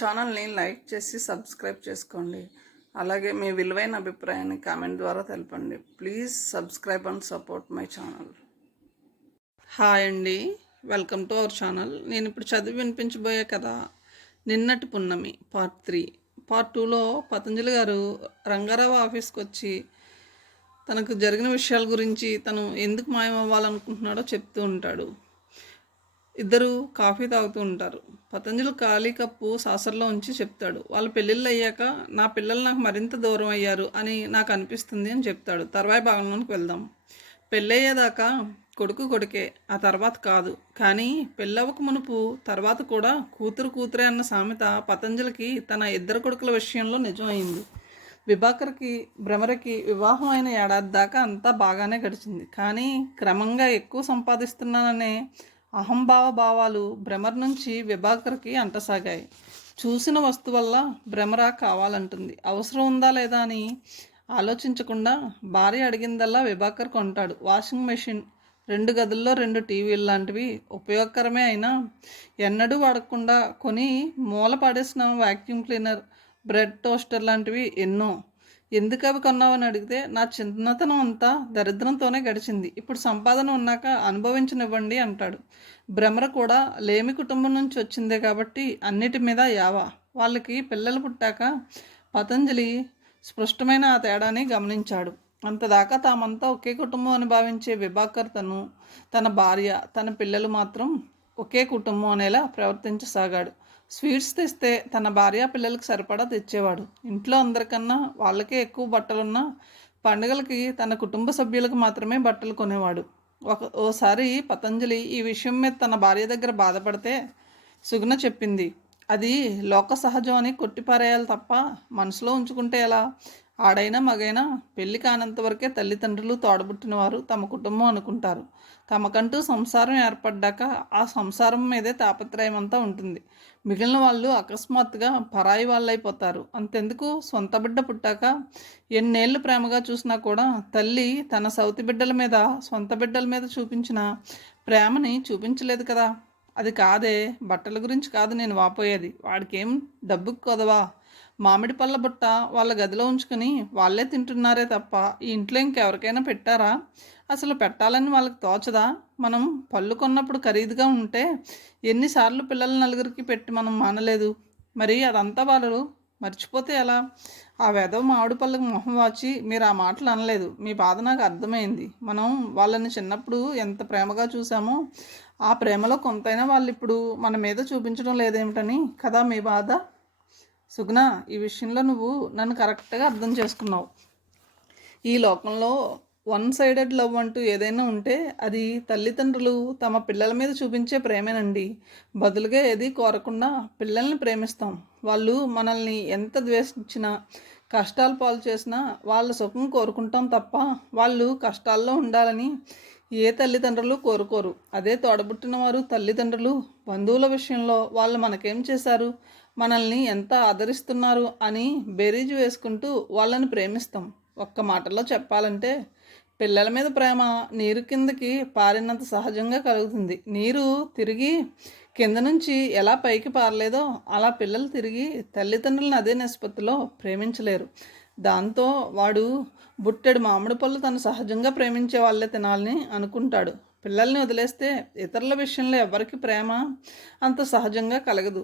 ఛానల్ని లైక్ చేసి సబ్స్క్రైబ్ చేసుకోండి. అలాగే మీ విలువైన అభిప్రాయాన్ని కామెంట్ ద్వారా తెలపండి. Please subscribe and support my channel. Hi అండి, వెల్కమ్ టు అవర్ ఛానల్. నేను ఇప్పుడు చదివి వినిపించబోయే కథ నిన్నటి పున్నమి పార్ట్ 3. పార్ట్ 2లో పతంజలి గారు రంగారావు ఆఫీస్కి వచ్చి తనకు జరిగిన విషయాల గురించి, తను ఎందుకు మాయమవ్వాలనుకుంటున్నాడో చెప్తూ ఉంటాడు. ఇద్దరు కాఫీ తాగుతూ ఉంటారు. పతంజలి ఖాళీ కప్పు సాసర్లో ఉంచి చెప్తాడు, వాళ్ళ పెళ్ళిళ్ళు అయ్యాక నా పిల్లలు నాకు మరింత దూరం అయ్యారు అని నాకు అనిపిస్తుంది అని చెప్తాడు. తర్వాయి భాగంలోనికి వెళ్దాం. పెళ్ళయ్యేదాకా కొడుకు కొడుకే, ఆ తర్వాత కాదు. కానీ పెళ్ళవక మునుపు తర్వాత కూడా కూతురే అన్న సామెత పతంజలికి తన ఇద్దరు కొడుకుల విషయంలో నిజమైంది. విభాకర్కి భ్రమరకి వివాహం అయిన ఏడాది దాకా అంతా బాగానే గడిచింది. కానీ క్రమంగా ఎక్కువ సంపాదిస్తున్నాననే అహంభావ భావాలు భ్రమర్ నుంచి విభాకర్కి అంటసాగాయి. చూసిన వస్తువల్ల భ్రమర కావాలంటుంది. అవసరం ఉందా లేదా అని ఆలోచించకుండా భార్య అడిగిందల్లా విభాకర్ కొంటాడు. వాషింగ్ మెషిన్, 2 గదుల్లో 2 టీవీలు లాంటివి ఉపయోగకరమే అయినా ఎన్నడూ వాడకుండా కొని మూల పాడేసిన వాక్యూమ్ క్లీనర్, బ్రెడ్ టోస్టర్ లాంటివి ఎన్నో. ఎందుకు అవి కొన్నావని అడిగితే నా చిన్నతనం అంతా దరిద్రంతోనే గడిచింది, ఇప్పుడు సంపాదన ఉన్నాక అనుభవించనివ్వండి అంటాడు. భ్రమర కూడా లేమి కుటుంబం నుంచి వచ్చిందే కాబట్టి అన్నిటి మీద యావా. వాళ్ళకి పిల్లలు పుట్టాక పతంజలి స్పష్టమైన ఆ తేడాని గమనించాడు. అంతదాకా తామంతా ఒకే కుటుంబం అని భావించే విభాకర్ తన భార్య, తన పిల్లలు మాత్రం ఒకే కుటుంబం అనేలా ప్రవర్తించసాగాడు. స్వీట్స్ తెస్తే తన భార్య పిల్లలకు సరిపడా తెచ్చేవాడు. ఇంట్లో అందరికన్నా వాళ్ళకే ఎక్కువ బట్టలున్నా పండుగలకి తన కుటుంబ సభ్యులకు మాత్రమే బట్టలు కొనేవాడు. ఓసారి పతంజలి ఈ విషయం మీద తన భార్య దగ్గర బాధపడితే సుగుణ చెప్పింది, అది లోక సహజం అని కొట్టిపారేయాలి తప్ప మనసులో ఉంచుకుంటే ఎలా? ఆడైనా మగైనా పెళ్లి కానంత వరకే తల్లిదండ్రులు, తోడబుట్టిన వారు తమ కుటుంబం అనుకుంటారు. తమకంటూ సంసారం ఏర్పడ్డాక ఆ సంసారం మీదే తాపత్రయం అంతా ఉంటుంది. మిగిలిన వాళ్ళు అకస్మాత్తుగా పరాయి వాళ్ళైపోతారు. అంతెందుకు, సొంత బిడ్డ పుట్టాక ఎన్నేళ్ళు ప్రేమగా చూసినా కూడా తల్లి తన సౌతి బిడ్డల మీద, సొంత బిడ్డల మీద చూపించిన ప్రేమని చూపించలేదు కదా. అది కాదే, బట్టల గురించి కాదు నేను వాపోయేది. వాడికేం డబ్బుకు కొదవా? మామిడి పళ్ళ బుట్ట వాళ్ళ గదిలో ఉంచుకొని వాళ్ళే తింటున్నారే తప్ప ఈ ఇంట్లో ఇంకెవరికైనా పెట్టారా? అసలు పెట్టాలని వాళ్ళకి తోచదా? మనం పళ్ళు కొన్నప్పుడు ఖరీదుగా ఉంటే ఎన్నిసార్లు పిల్లల నలుగురికి పెట్టి మనం మానలేదు. మరి అదంతా వాళ్ళు మర్చిపోతే ఎలా? ఆ వెధవ మామిడి పళ్ళకు మొహం వాచి మీరు ఆ మాటలు అనలేదు. మీ బాధ నాకు అర్థమైంది. మనం వాళ్ళని చిన్నప్పుడు ఎంత ప్రేమగా చూసామో ఆ ప్రేమలో కొంతైనా వాళ్ళు ఇప్పుడు మన మీద చూపించడం లేదేమిటని కదా మీ బాధ. సుగుణ, ఈ విషయంలో నువ్వు నన్ను కరెక్ట్గా అర్థం చేసుకున్నావు. ఈ లోకంలో 1-సైడెడ్ లవ్ అంటూ ఏదైనా ఉంటే అది తల్లిదండ్రులు తమ పిల్లల మీద చూపించే ప్రేమేనండి. బదులుగా ఏది కోరకుండా పిల్లల్ని ప్రేమిస్తాం. వాళ్ళు మనల్ని ఎంత ద్వేషించినా, కష్టాలు పాలు చేసినా వాళ్ళ సుఖం కోరుకుంటాం తప్ప వాళ్ళు కష్టాల్లో ఉండాలని ఏ తల్లిదండ్రులు కోరుకోరు. అదే తోడబుట్టిన వారు, తల్లిదండ్రులు, బంధువుల విషయంలో వాళ్ళు మనకేం చేశారు, మనల్ని ఎంత ఆదరిస్తున్నారు అని బేరీజు వేసుకుంటూ వాళ్ళని ప్రేమిస్తాం. ఒక్క మాటలో చెప్పాలంటే పిల్లల మీద ప్రేమ నీరు కిందకి పారినంత సహజంగా కలుగుతుంది. నీరు తిరిగి కింద నుంచి ఎలా పైకి పారలేదో అలా పిల్లలు తిరిగి తల్లిదండ్రులను అదే నిష్పత్తిలో ప్రేమించలేరు. దాంతో వాడు బుట్టెడు మామిడి పళ్ళు తను సహజంగా ప్రేమించే వాళ్ళే తినాలని అనుకుంటాడు. పిల్లల్ని వదిలేస్తే ఇతరుల విషయంలో ఎవరికి ప్రేమ అంత సహజంగా కలగదు.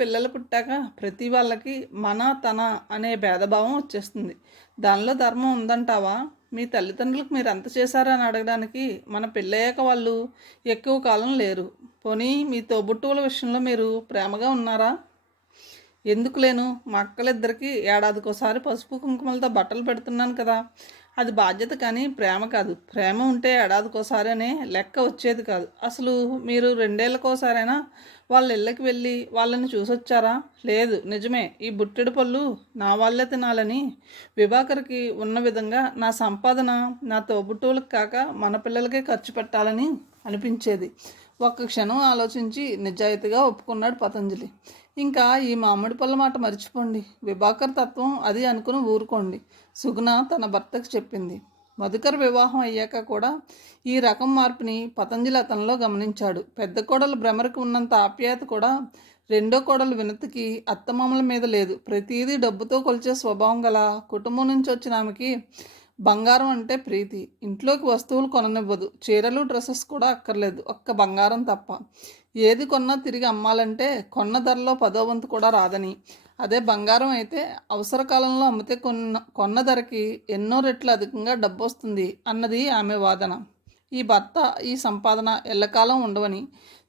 పిల్లలు పుట్టాక ప్రతి వాళ్ళకి మన, తన అనే భేదభావం వచ్చేస్తుంది. దానిలో ధర్మం ఉందంటావా? మీ తల్లిదండ్రులకు మీరు ఎంత చేశారా అని అడగడానికి మన పెళ్ళయ్యాక వాళ్ళు ఎక్కువ కాలం లేరు. పోనీ మీ తోబుట్టువుల విషయంలో మీరు ప్రేమగా ఉన్నారా? ఎందుకు లేను? మా అక్కలిద్దరికీ ఏడాదికోసారి పసుపు కుంకుమలతో బట్టలు పెడుతున్నాను కదా. అది బాధ్యత కానీ ప్రేమ కాదు. ప్రేమ ఉంటే ఏడాదికోసారి అనే లెక్క వచ్చేది కాదు. అసలు మీరు 2 ఏళ్ళకోసారైనా వాళ్ళ ఇళ్ళకి వెళ్ళి వాళ్ళని చూసొచ్చారా? లేదు. నిజమే, ఈ బుట్టెడు పళ్ళు నా వాళ్ళే తినాలని విభాకర్కి ఉన్న విధంగా నా సంపాదన నా తోబుట్టువులకు కాక మన పిల్లలకే ఖర్చు పెట్టాలని అనిపించేది. ఒక్క క్షణం ఆలోచించి నిజాయితీగా ఒప్పుకున్నాడు పతంజలి. ఇంకా ఈ మామిడి పళ్ళ మాట మర్చిపోండి, విభాకర్ తత్వం అది అనుకుని ఊరుకోండి, సుగుణ తన భర్తకు చెప్పింది. మధుకర్ వివాహం అయ్యాక కూడా ఈ రకం మార్పుని పతంజలి అతనిలో గమనించాడు. పెద్ద కోడలు భ్రమరకు ఉన్నంత ఆప్యాయత కూడా రెండో కోడలు వినతికి అత్తమామల మీద లేదు. ప్రతిదీ డబ్బుతో కొలిచే స్వభావం గల కుటుంబం నుంచి వచ్చిన ఆమెకి బంగారం అంటే ప్రీతి. ఇంట్లోకి వస్తువులు కొననివ్వదు. చీరలు డ్రెస్సెస్ కూడా అక్కర్లేదు, ఒక్క బంగారం తప్ప. ఏది కొన్నా తిరిగి అమ్మాలంటే కొన్న ధరలో 10వ వంతు కూడా రాదని, అదే బంగారం అయితే అవసర కాలంలో అమ్మితే కొన్న ధరకి ఎన్నో రెట్లు అధికంగా డబ్బు వస్తుంది అన్నది ఆమె వాదన. ఈ భర్త ఈ సంపాదన ఎల్లకాలం ఉండవని,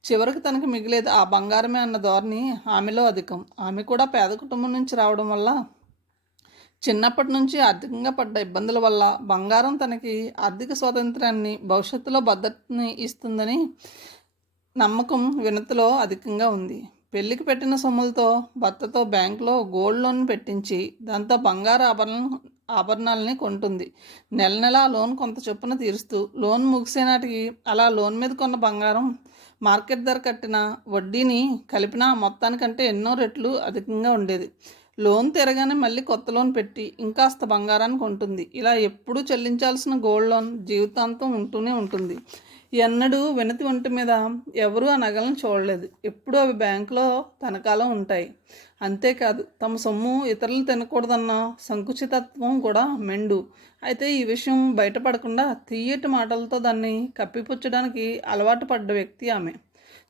చివరికి తనకి మిగిలేది ఆ బంగారమే అన్న ధోరణి ఆమెలో అధికం. ఆమె కూడా పేద కుటుంబం నుంచి రావడం వల్ల చిన్నప్పటి నుంచి ఆర్థికంగా పడ్డ ఇబ్బందుల వల్ల బంగారం తనకి ఆర్థిక స్వాతంత్రాన్ని, భవిష్యత్తులో భద్రతని ఇస్తుందని నమ్మకం వినతిలో అధికంగా ఉంది. పెళ్లికి పెట్టిన సొమ్ములతో భర్తతో బ్యాంకులో గోల్డ్ లోన్ పెట్టించి దాంతో బంగారు ఆభరణాలని కొంటుంది. నెల నెల లోన్ కొంత చొప్పున తీరుస్తూ లోన్ ముగిసే నాటికి అలా లోన్ మీద కొన్న బంగారం మార్కెట్ ధర కట్టిన వడ్డీని కలిపిన మొత్తానికంటే ఎన్నో రెట్లు అధికంగా ఉండేది. లోన్ తిరగానే మళ్ళీ కొత్త లోన్ పెట్టి ఇంకాస్త బంగారాన్ని కొంటుంది. ఇలా ఎప్పుడూ చెల్లించాల్సిన గోల్డ్ లోన్ జీవితాంతం ఉంటూనే ఉంటుంది. ఎన్నడూ వినతి ఒంటి మీద ఎవరూ ఆ నగలను చూడలేదు. ఎప్పుడూ అవి బ్యాంకులో తనఖాలో ఉంటాయి. అంతేకాదు తమ సొమ్ము ఇతరులు తినకూడదన్న సంకుచితత్వం కూడా మెండు. అయితే ఈ విషయం బయటపడకుండా తీయటి మాటలతో దాన్ని కప్పిపుచ్చడానికి అలవాటు పడ్డ వ్యక్తి ఆమె.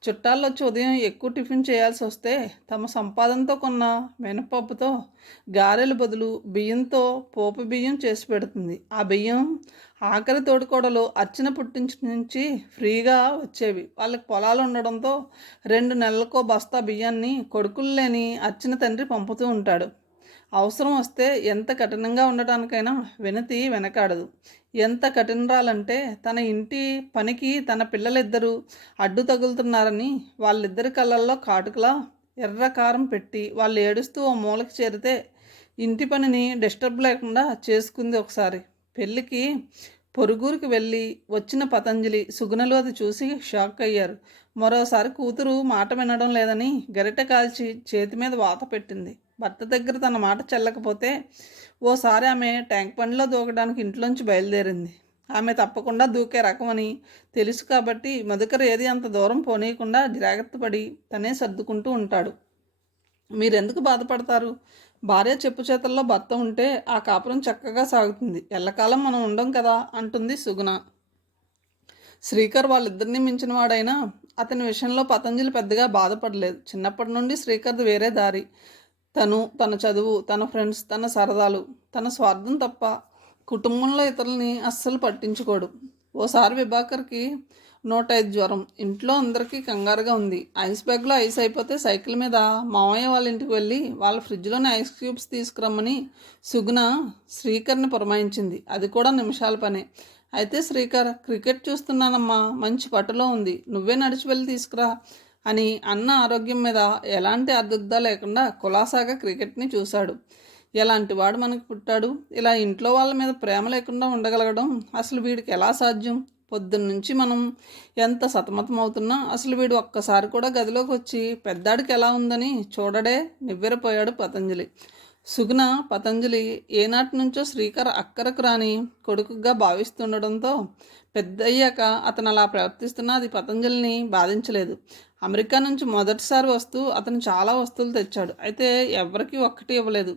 చుట్టాల్లో వచ్చి ఉదయం ఎక్కువ టిఫిన్ చేయాల్సి వస్తే తమ సంపాదనతో కొన్న మినపప్పుతో గారెల బదులు బియ్యంతో పోపు బియ్యం చేసి పెడుతుంది. ఆ బియ్యం ఆఖరి తోడుకోడలు అర్చన పుట్టించి నుంచి ఫ్రీగా వచ్చేవి. వాళ్ళకి పొలాలు ఉండడంతో 2 నెలలకో బస్తా బియ్యాన్ని కొడుకులు లేని అర్చన తండ్రి పంపుతూ ఉంటాడు. అవసరం వస్తే ఎంత కఠినంగా ఉండటానికైనా వినతి వెనకాడదు. ఎంత కఠినరాలంటే తన ఇంటి పనికి తన పిల్లలిద్దరూ అడ్డు తగులుతున్నారని వాళ్ళిద్దరి కళ్ళల్లో కాటుకలా ఎర్ర కారం పెట్టి వాళ్ళు ఏడుస్తూ ఓ మూలకి చేరితే ఇంటి పనిని డిస్టర్బ్ లేకుండా చేసుకుంది. ఒకసారి పెళ్ళికి పొరుగురికి వెళ్ళి వచ్చిన పతంజలి సుగుణలు అది చూసి షాక్ అయ్యారు. మరోసారి కూతురు మాట వినడం లేదని గరిటె కాల్చి చేతి మీద వాత పెట్టింది. భర్త దగ్గర తన మాట చెల్లకపోతే ఓసారి ఆమె ట్యాంక్ బండిలో దూకడానికి ఇంట్లోంచి బయలుదేరింది. ఆమె తప్పకుండా దూకే రకమని తెలుసు కాబట్టి మధుకర్ ఏది అంత దూరం పోనీయకుండా జాగ్రత్త పడి తనే సర్దుకుంటూ ఉంటాడు. మీరెందుకు బాధపడతారు? భార్య చెప్పు చేతల్లో భర్త ఉంటే ఆ కాపురం చక్కగా సాగుతుంది. ఎల్లకాలం మనం ఉండం కదా అంటుంది సుగుణ. శ్రీకర్ వాళ్ళిద్దరినీ మించిన వాడైనా అతని విషయంలో పతంజలి పెద్దగా బాధపడలేదు. చిన్నప్పటి నుండి శ్రీకర్ది వేరే దారి. తన చదువు, తన ఫ్రెండ్స్, తన సరదాలు, తన స్వార్థం తప్ప కుటుంబంలో ఇతరులని అస్సలు పట్టించుకోడు. ఓసారి విభాకర్కి 105 జ్వరం. ఇంట్లో అందరికీ కంగారుగా ఉంది. ఐస్ బ్యాగ్లో ఐస్ అయిపోతే సైకిల్ మీద మామయ్య వాళ్ళ ఇంటికి వెళ్ళి వాళ్ళ ఫ్రిడ్జ్లోని ఐస్ క్యూబ్స్ తీసుకురమ్మని సుగుణ శ్రీకర్ని పురమాయించింది. అది కూడా నిమిషాల పనే. అయితే శ్రీకర్, క్రికెట్ చూస్తున్నానమ్మా, మంచి పట్టులో ఉంది, నువ్వే నడిచి వెళ్ళి తీసుకురా అని అన్న ఆరోగ్యం మీద ఎలాంటి అర్థుద్దా లేకుండా కులాసాగా క్రికెట్ని చూశాడు. ఎలాంటి వాడు మనకు పుట్టాడు? ఇలా ఇంట్లో వాళ్ళ మీద ప్రేమ లేకుండా ఉండగలగడం అసలు వీడికి ఎలా సాధ్యం? పొద్దున్నుంచి మనం ఎంత సతమతం అవుతున్నా అసలు వీడు ఒక్కసారి కూడా గదిలోకి వచ్చి పెద్దాడికి ఎలా ఉందని చూడడే నివ్వెరపోయాడు పతంజలి. సుగుణ పతంజలి ఏనాటి నుంచో శ్రీకర్ అక్కరకు రాని కొడుకుగా భావిస్తుండడంతో పెద్దయ్యాక అతను అలా ప్రవర్తిస్తున్నా అది పతంజలిని బాధించలేదు. అమెరికా నుంచి మొదటిసారి వస్తూ అతను చాలా వస్తువులు తెచ్చాడు. అయితే ఎవరికీ ఒక్కటి ఇవ్వలేదు.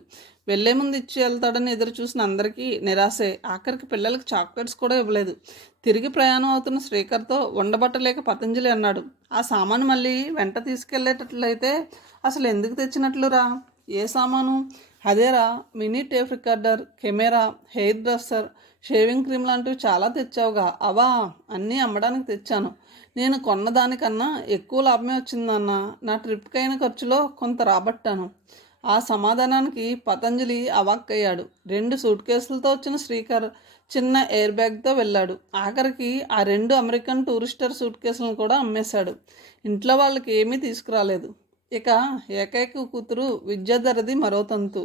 వెళ్లే ముందు ఇచ్చి వెళ్తాడని ఎదురు చూసిన అందరికీ నిరాశే. ఆఖరికి పిల్లలకు చాక్లెట్స్ కూడా ఇవ్వలేదు. తిరిగి ప్రయాణం అవుతున్న శ్రీకర్తో ఉండబట్టలేక పతంజలి అన్నాడు, ఆ సామాను మళ్ళీ వెంట తీసుకెళ్లేటట్లయితే అసలు ఎందుకు తెచ్చినట్లురా? ఏ సామాను? అదేరా, mini tape recorder, camera, hair dresser, shaving cream లాంటివి చాలా తెచ్చావుగా. అవా? అన్నీ అమ్మడానికి తెచ్చాను. నేను కొన్నదానికన్నా ఎక్కువ లాభమే వచ్చిందన్న. నా ట్రిప్కి అయిన ఖర్చులో కొంత రాబట్టాను. ఆ సమాధానానికి పతంజలి అవాక్కయ్యాడు. 2 సూట్ కేసులతో వచ్చిన శ్రీకర్ చిన్న ఎయిర్ బ్యాగ్తో వెళ్ళాడు. ఆఖరికి ఆ 2 అమెరికన్ టూరిస్టర్ సూట్ కేసులను కూడా అమ్మేశాడు. ఇంట్లో వాళ్ళకి ఏమీ తీసుకురాలేదు. ఇక ఏకైక కూతురు విద్యాధరది మరో తంతు.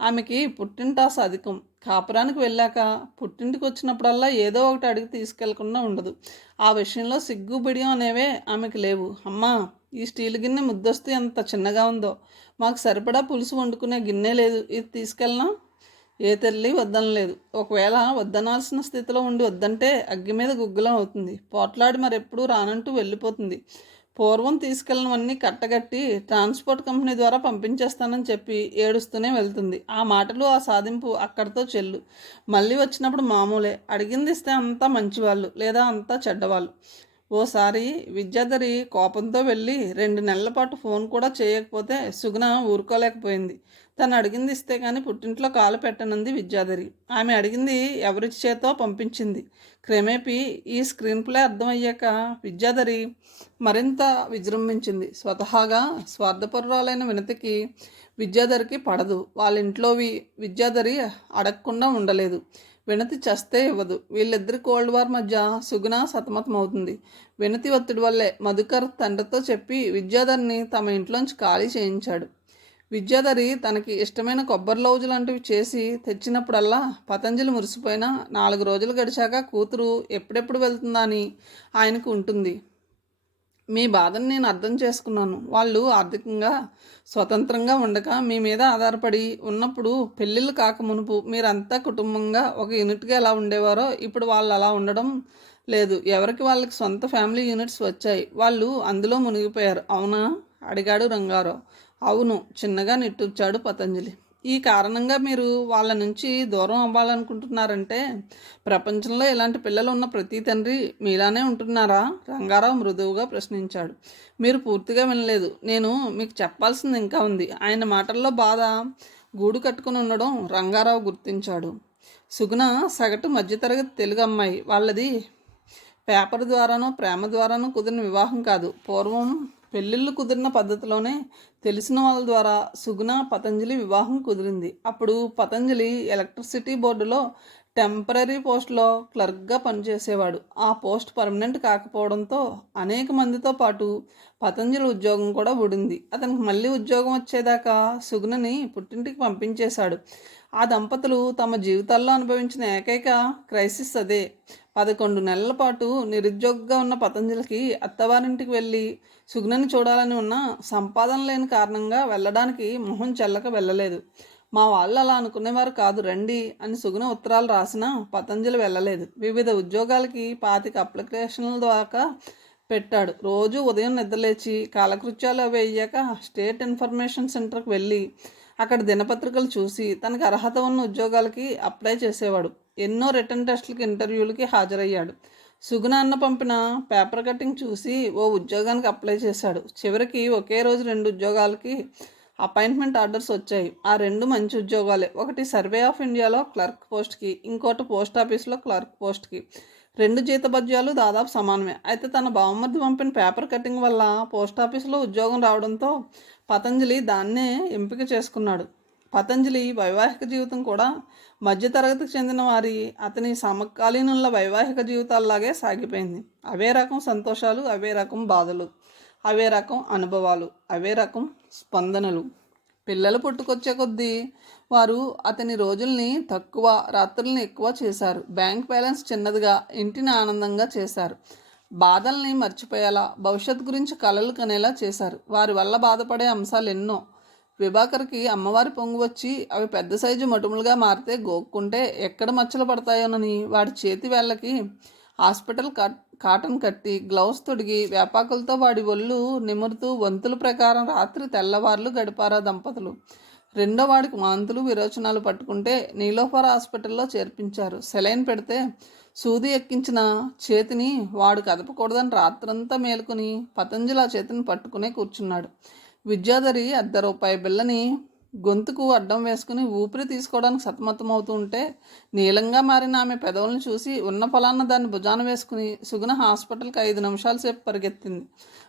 ఆమెకి పుట్టింటాస అధికం. కాపురానికి వెళ్ళాక పుట్టింటికి వచ్చినప్పుడల్లా ఏదో ఒకటి అడిగి తీసుకెళ్లకుండా ఉండదు. ఆ విషయంలో సిగ్గు బిడియం అనేవే ఆమెకు లేవు. అమ్మా, ఈ స్టీల్ గిన్నె ముద్దొస్తూ ఎంత చిన్నగా ఉందో, మాకు సరిపడా పులుసు వండుకునే గిన్నె లేదు, ఇది తీసుకెళ్ళనా? ఏ తల్లి వద్దనలేదు. ఒకవేళ వద్దనాల్సిన స్థితిలో ఉండి వద్దంటే అగ్గి మీద గుగ్గులం అవుతుంది. పోట్లాడి మరెప్పుడూ రానంటూ వెళ్ళిపోతుంది. పూర్వం తీసుకెళ్ళినవన్నీ కట్టగట్టి ట్రాన్స్పోర్ట్ కంపెనీ ద్వారా పంపించేస్తానని చెప్పి ఏడుస్తూనే వెళ్తుంది. ఆ మాటలు, ఆ సాధింపు అక్కడితో చెల్లు. మళ్ళీ వచ్చినప్పుడు మామూలే. అడిగింది ఇస్తే అంతా మంచివాళ్ళు లేదా అంతా చెడ్డవాళ్ళు. ఓసారి విద్యాధరి కోపంతో వెళ్ళి 2 నెలల పాటు ఫోన్ కూడా చేయకపోతే సుగుణ ఊరుకోలేకపోయింది. తను అడిగింది ఇస్తే కానీ పుట్టింట్లో కాలు పెట్టనుంది విద్యాధరి. ఆమె అడిగింది ఎవరి చేతో పంపించింది. క్రమేపీ ఈ స్క్రీన్ ప్లే అర్థమయ్యాక విద్యాధరి మరింత విజృంభించింది. స్వతహాగా స్వార్థపరురాలైన వినతికి విద్యాధరికి పడదు. వాళ్ళ ఇంట్లోవి విద్యాధరి అడగకుండా ఉండలేదు. వినతి చస్తే ఇవ్వదు. వీళ్ళిద్దరి కోల్డ్ వార్ మధ్య సుగుణ సతమతమవుతుంది. వినతి ఒత్తిడి వల్లే మధుకర్ తండ్రితో చెప్పి విద్యాధరిని తమ ఇంట్లోంచి ఖాళీ చేయించాడు. విద్యాధరి తనకి ఇష్టమైన కొబ్బరి లౌజు లాంటివి చేసి తెచ్చినప్పుడల్లా పతంజలి మురిసిపోయినా 4 రోజులు గడిచాక కూతురు ఎప్పుడెప్పుడు వెళ్తుందా అని ఆయనకు ఉంటుంది. మీ బాధను నేను అర్థం చేసుకున్నాను. వాళ్ళు ఆర్థికంగా స్వతంత్రంగా ఉండక మీ మీద ఆధారపడి ఉన్నప్పుడు పెళ్ళిళ్ళు కాక మునుపు మీరంతా కుటుంబంగా ఒక యూనిట్గా ఎలా ఉండేవారో ఇప్పుడు వాళ్ళు అలా ఉండడం లేదు. ఎవరికి వాళ్ళకి సొంత ఫ్యామిలీ యూనిట్స్ వచ్చాయి. వాళ్ళు అందులో మునిగిపోయారు. అవునా? అడిగాడు రంగారావు. అవును, చిన్నగా నిట్టూర్చాడు పతంజలి. ఈ కారణంగా మీరు వాళ్ళ నుంచి దూరం అవ్వాలనుకుంటున్నారంటే ప్రపంచంలో ఇలాంటి పిల్లలు ఉన్న ప్రతి తండ్రి మీలానే ఉంటున్నారా? రంగారావు మృదువుగా ప్రశ్నించాడు. మీరు పూర్తిగా వినలేదు. నేను మీకు చెప్పాల్సింది ఇంకా ఉంది. ఆయన మాటల్లో బాధ గూడు కట్టుకుని ఉండడం రంగారావు గుర్తించాడు. సుగుణ సగటు మధ్యతరగతి తెలుగు అమ్మాయి. వాళ్ళది పేపర్ ద్వారానో ప్రేమ ద్వారానో కుదిరిన వివాహం కాదు. పూర్వం పెళ్ళిళ్ళు కుదిరిన పద్ధతిలోనే తెలిసిన వాళ్ళ ద్వారా సుగుణ పతంజలి వివాహం కుదిరింది. అప్పుడు పతంజలి ఎలక్ట్రిసిటీ బోర్డులో టెంపరీ పోస్ట్లో క్లర్క్గా పనిచేసేవాడు. ఆ పోస్ట్ పర్మనెంట్ కాకపోవడంతో అనేక మందితో పాటు పతంజలి ఉద్యోగం కూడా ఊడింది. అతనికి మళ్ళీ ఉద్యోగం వచ్చేదాకా సుగుణని పుట్టింటికి పంపించేశాడు. ఆ దంపతులు తమ జీవితాల్లో అనుభవించిన ఏకైక క్రైసిస్ అదే. 11 నెలల పాటు నిరుద్యోగిగా ఉన్న పతంజలికి అత్తవారింటికి వెళ్ళి సుగుణని చూడాలని ఉన్న సంపాదన లేని కారణంగా వెళ్ళడానికి మొహం చెల్లక వెళ్ళలేదు. మా వాళ్ళు అలా అనుకునేవారు కాదు, రండి అని సుగుణ ఉత్తరాలు రాసినా పతంజలి వెళ్ళలేదు. వివిధ ఉద్యోగాలకి 25 అప్లికేషన్ల దాకా పెట్టాడు. రోజు ఉదయం నిద్రలేచి కాలకృత్యాలు అవి అయ్యాక స్టేట్ ఇన్ఫర్మేషన్ సెంటర్కి వెళ్ళి అక్కడ దినపత్రికలు చూసి తనకు అర్హత ఉన్న ఉద్యోగాలకి అప్లై చేసేవాడు. ఎన్నో రిటర్న్ టెస్టులకి, ఇంటర్వ్యూలకి హాజరయ్యాడు. సుగుణ అన్న పంపిన పేపర్ కటింగ్ చూసి ఓ ఉద్యోగానికి అప్లై చేశాడు. చివరికి ఒకే రోజు 2 ఉద్యోగాలకి అపాయింట్మెంట్ ఆర్డర్స్ వచ్చాయి. ఆ 2 మంచి ఉద్యోగాలే. ఒకటి సర్వే ఆఫ్ ఇండియాలో క్లర్క్ పోస్ట్కి, ఇంకోటి పోస్ట్ ఆఫీస్లో క్లర్క్ పోస్ట్కి. 2 జీతభత్యాలు దాదాపు సమానమే. అయితే తన బావమరిది పంపిన పేపర్ కటింగ్ వల్ల పోస్ట్ ఆఫీసులో ఉద్యోగం రావడంతో పతంజలి దాన్నే ఎంపిక చేసుకున్నాడు. పతంజలి వైవాహిక జీవితం కూడా మధ్యతరగతికి చెందిన వారి అతని సమకాలీనుల వైవాహిక జీవితాల్లాగే సాగిపోయింది. అవే రకం సంతోషాలు, అవే రకం బాధలు, అవే రకం అనుభవాలు, అవే రకం స్పందనలు. పిల్లలు పుట్టుకొచ్చే కొద్దీ వారు అతని రోజుల్ని తక్కువ, రాత్రుల్ని ఎక్కువ చేశారు. బ్యాంక్ బ్యాలెన్స్ చిన్నదిగా, ఇంటిని ఆనందంగా చేశారు. బాధల్ని మర్చిపోయేలా, భవిష్యత్తు గురించి కలలు కనేలా చేశారు. వారి వల్ల బాధపడే అంశాలు ఎన్నో. విభాకర్కి అమ్మవారి పొంగు వచ్చి అవి పెద్ద సైజు మటుములుగా మారితే గోక్కుంటే ఎక్కడ మచ్చలు పడతాయోనని వాడి చేతి వేళ్ళకి హాస్పిటల్ కాటన్ కట్టి గ్లౌస్ తొడిగి వేపాకులతో వాడి ఒళ్ళు నిమురుతూ వంతుల ప్రకారం రాత్రి తెల్లవార్లు గడిపారా దంపతులు. రెండో వాడికి వాంతులు విరోచనాలు పట్టుకుంటే నీలోఫర్ హాస్పిటల్లో చేర్పించారు. సెలైన్ పెడితే సూది ఎక్కించిన చేతిని వాడు కదపకూడదని రాత్రంతా మేలుకుని పతంజలి ఆ చేతిని పట్టుకునే కూర్చున్నాడు. విద్యాధరి ₹1 బిల్లని గొంతుకు అడ్డం వేసుకుని ఊపిరి తీసుకోవడానికి సతమతమవుతూ ఉంటే నీలంగా మారిన ఆమె పెదవులను చూసి ఉన్న పొలాన్న దాన్ని భుజాన వేసుకుని సుగుణ హాస్పిటల్కి 5 నిమిషాల సేపు పరిగెత్తింది.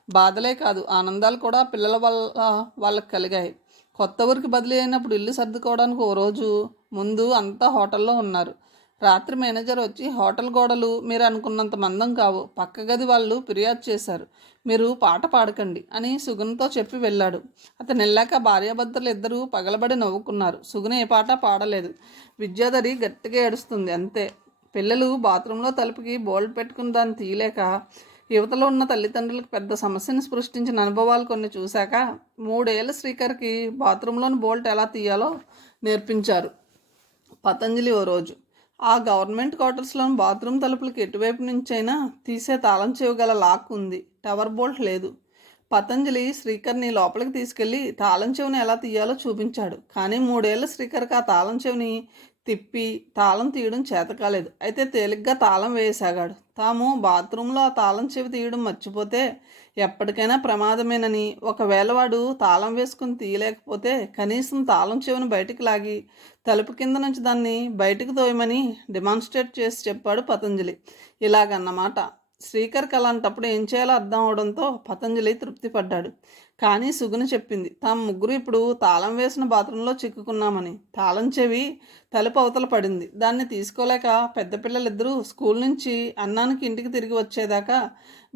బాధలే కాదు, ఆనందాలు కూడా పిల్లల వల్ల వాళ్ళకి కలిగాయి. కొత్త ఊరికి బదిలీ అయినప్పుడు ఇల్లు సర్దుకోవడానికి ఓ రోజు ముందు అంతా హోటల్లో ఉన్నారు. రాత్రి మేనేజర్ వచ్చి హోటల్ గోడలు మీరు అనుకున్నంత మందం కావు, పక్క గది వాళ్ళు ఫిర్యాదు చేశారు, మీరు పాట పాడకండి అని సుగుణతో చెప్పి వెళ్ళాడు. అతను వెళ్ళాక భార్యాభర్తలు ఇద్దరూ పగలబడి నవ్వుకున్నారు. సుగుణ ఏ పాట పాడలేదు. విద్యాధరి గట్టిగా ఏడుస్తుంది అంతే. పిల్లలు బాత్రూంలో తలుపుకి బోల్ట్ పెట్టుకుని దాన్ని తీయలేక యువతలో ఉన్న తల్లిదండ్రులకు పెద్ద సమస్యను సృష్టించిన అనుభవాలు కొన్ని చూశాక 3 ఏళ్ల శ్రీకర్కి బాత్రూంలోని బోల్ట్ ఎలా తీయాలో నేర్పించారు పతంజలి ఓ రోజు. ఆ గవర్నమెంట్ క్వార్టర్స్లోని బాత్రూమ్ తలుపులకి ఎటువైపు నుంచైనా తీసే తాళం చెవి గల లాక్ ఉంది. టవర్ బోల్ట్ లేదు. పతంజలి శ్రీకర్ని లోపలికి తీసుకెళ్లి తాళం చెవిని ఎలా తీయాలో చూపించాడు. కానీ 3 ఏళ్ల శ్రీకర్కి ఆ తాళం చెవిని తిప్పి తాళం తీయడం చేత కాలేదు. అయితే తేలిగ్గా తాళం వేయసాగాడు. తాము బాత్రూంలో ఆ తాళం చెవి తీయడం మర్చిపోతే ఎప్పటికైనా ప్రమాదమేనని, ఒకవేళ వాడు తాళం వేసుకుని తీయలేకపోతే కనీసం తాళం చెవిని బయటికి లాగి తలుపు కింద నుంచి దాన్ని బయటికి తోయమని డెమాన్స్ట్రేట్ చేసి చెప్పాడు పతంజలి. ఇలాగన్నమాట. శ్రీకర్కి అలాంటప్పుడు ఏం చేయాలో అర్థం అవడంతో పతంజలి తృప్తి పడ్డాడు. కానీ సుగుణ చెప్పింది, తాము ముగ్గురు ఇప్పుడు తాళం వేసిన బాత్రూంలో చిక్కుకున్నామని. తాళం చెవి తలుపు అవతల పడింది. దాన్ని తీసుకోలేక పెద్ద పిల్లలిద్దరూ స్కూల్ నుంచి అన్నానికి ఇంటికి తిరిగి వచ్చేదాకా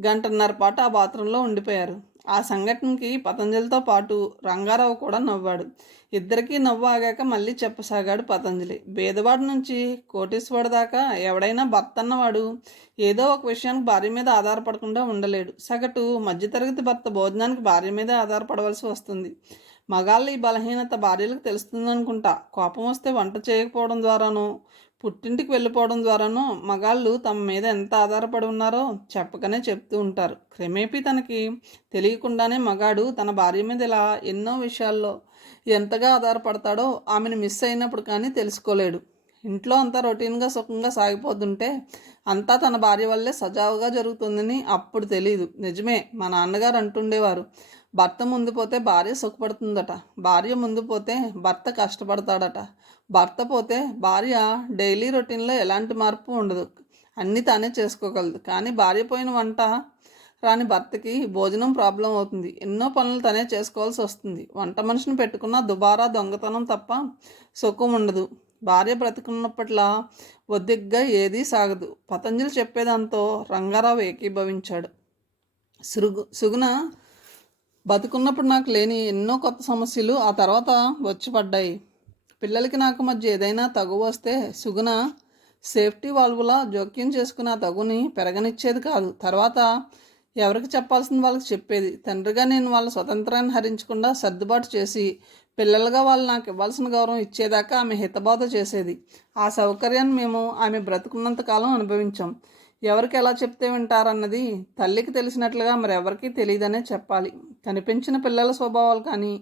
1.5 పాటు ఆ బాత్రూంలో ఉండిపోయారు. ఆ సంఘటనకి పతంజలితో పాటు రంగారావు కూడా నవ్వాడు. ఇద్దరికీ నవ్వు ఆగాక మళ్ళీ చెప్పసాగాడు పతంజలి. బేదవాడి నుంచి కోటీశ్వరుడు దాకా ఎవడైనా భర్త అన్నవాడు ఏదో ఒక విషయానికి భార్య మీద ఆధారపడకుండా ఉండలేడు. సగటు మధ్యతరగతి భర్త భోజనానికి భార్య మీదే ఆధారపడవలసి వస్తుంది. మగాళ్ళ ఈ బలహీనత భార్యలకు తెలుస్తుందనుకుంటా. కోపం వస్తే వంట చేయకపోవడం ద్వారానో పుట్టింటికి వెళ్ళిపోవడం ద్వారానో మగాళ్ళు తమ మీద ఎంత ఆధారపడి ఉన్నారో చెప్పకనే చెప్తూ ఉంటారు. క్రమేపీ తనకి తెలియకుండానే మగాడు తన భార్య మీద ఇలా ఎన్నో విషయాల్లో ఎంతగా ఆధారపడతాడో ఆమెను మిస్ అయినప్పుడు కానీ తెలుసుకోలేడు. ఇంట్లో అంతా రొటీన్గా సుఖంగా సాగిపోతుంటే అంతా తన భార్య వల్లే సజావుగా జరుగుతుందని అప్పుడు తెలీదు. నిజమే, మా నాన్నగారు అంటుండేవారు, భర్త ముందు పోతే భార్య సుఖపడుతుందట, భార్య ముందు పోతే భర్త కష్టపడతాడట. భర్త పోతే భార్య డైలీ రొటీన్లో ఎలాంటి మార్పు ఉండదు, అన్నీ తానే చేసుకోగలదు. కానీ భార్య పోయిన వంట రాని భర్తకి భోజనం ప్రాబ్లం అవుతుంది. ఎన్నో పనులు తనే చేసుకోవాల్సి వస్తుంది. వంట మనిషిని పెట్టుకున్న దుబారా దొంగతనం తప్ప సుఖం ఉండదు. భార్య బ్రతికున్నప్పట్లా ఒద్దిగ్గా ఏదీ సాగదు. పతంజలి చెప్పేదాంతో రంగారావు ఏకీభవించాడు. సుగుణ బతుకున్నప్పుడు నాకు లేని ఎన్నో కొత్త సమస్యలు ఆ తర్వాత వచ్చి పడ్డాయి. పిల్లలకి నాకు మధ్య ఏదైనా తగు వస్తే సుగుణ సేఫ్టీ వాల్వులా జోక్యం చేసుకుని ఆ తగుని పెరగనిచ్చేది కాదు. తర్వాత ఎవరికి చెప్పాల్సింది వాళ్ళకి చెప్పేది. తండ్రిగా నేను వాళ్ళ స్వతంత్రాన్ని హరించకుండా సర్దుబాటు చేసి పిల్లలుగా వాళ్ళు నాకు ఇవ్వాల్సిన గౌరవం ఇచ్చేదాకా ఆమె హితబోధ చేసేది. ఆ సౌకర్యాన్ని మేము ఆమె బ్రతుకున్నంతకాలం అనుభవించాం. ఎవరికి ఎలా చెప్తే వింటారన్నది తల్లికి తెలిసినట్లుగా మరెవరికీ తెలియదనే చెప్పాలి. కనిపించిన పిల్లల స్వభావాలు కానీ,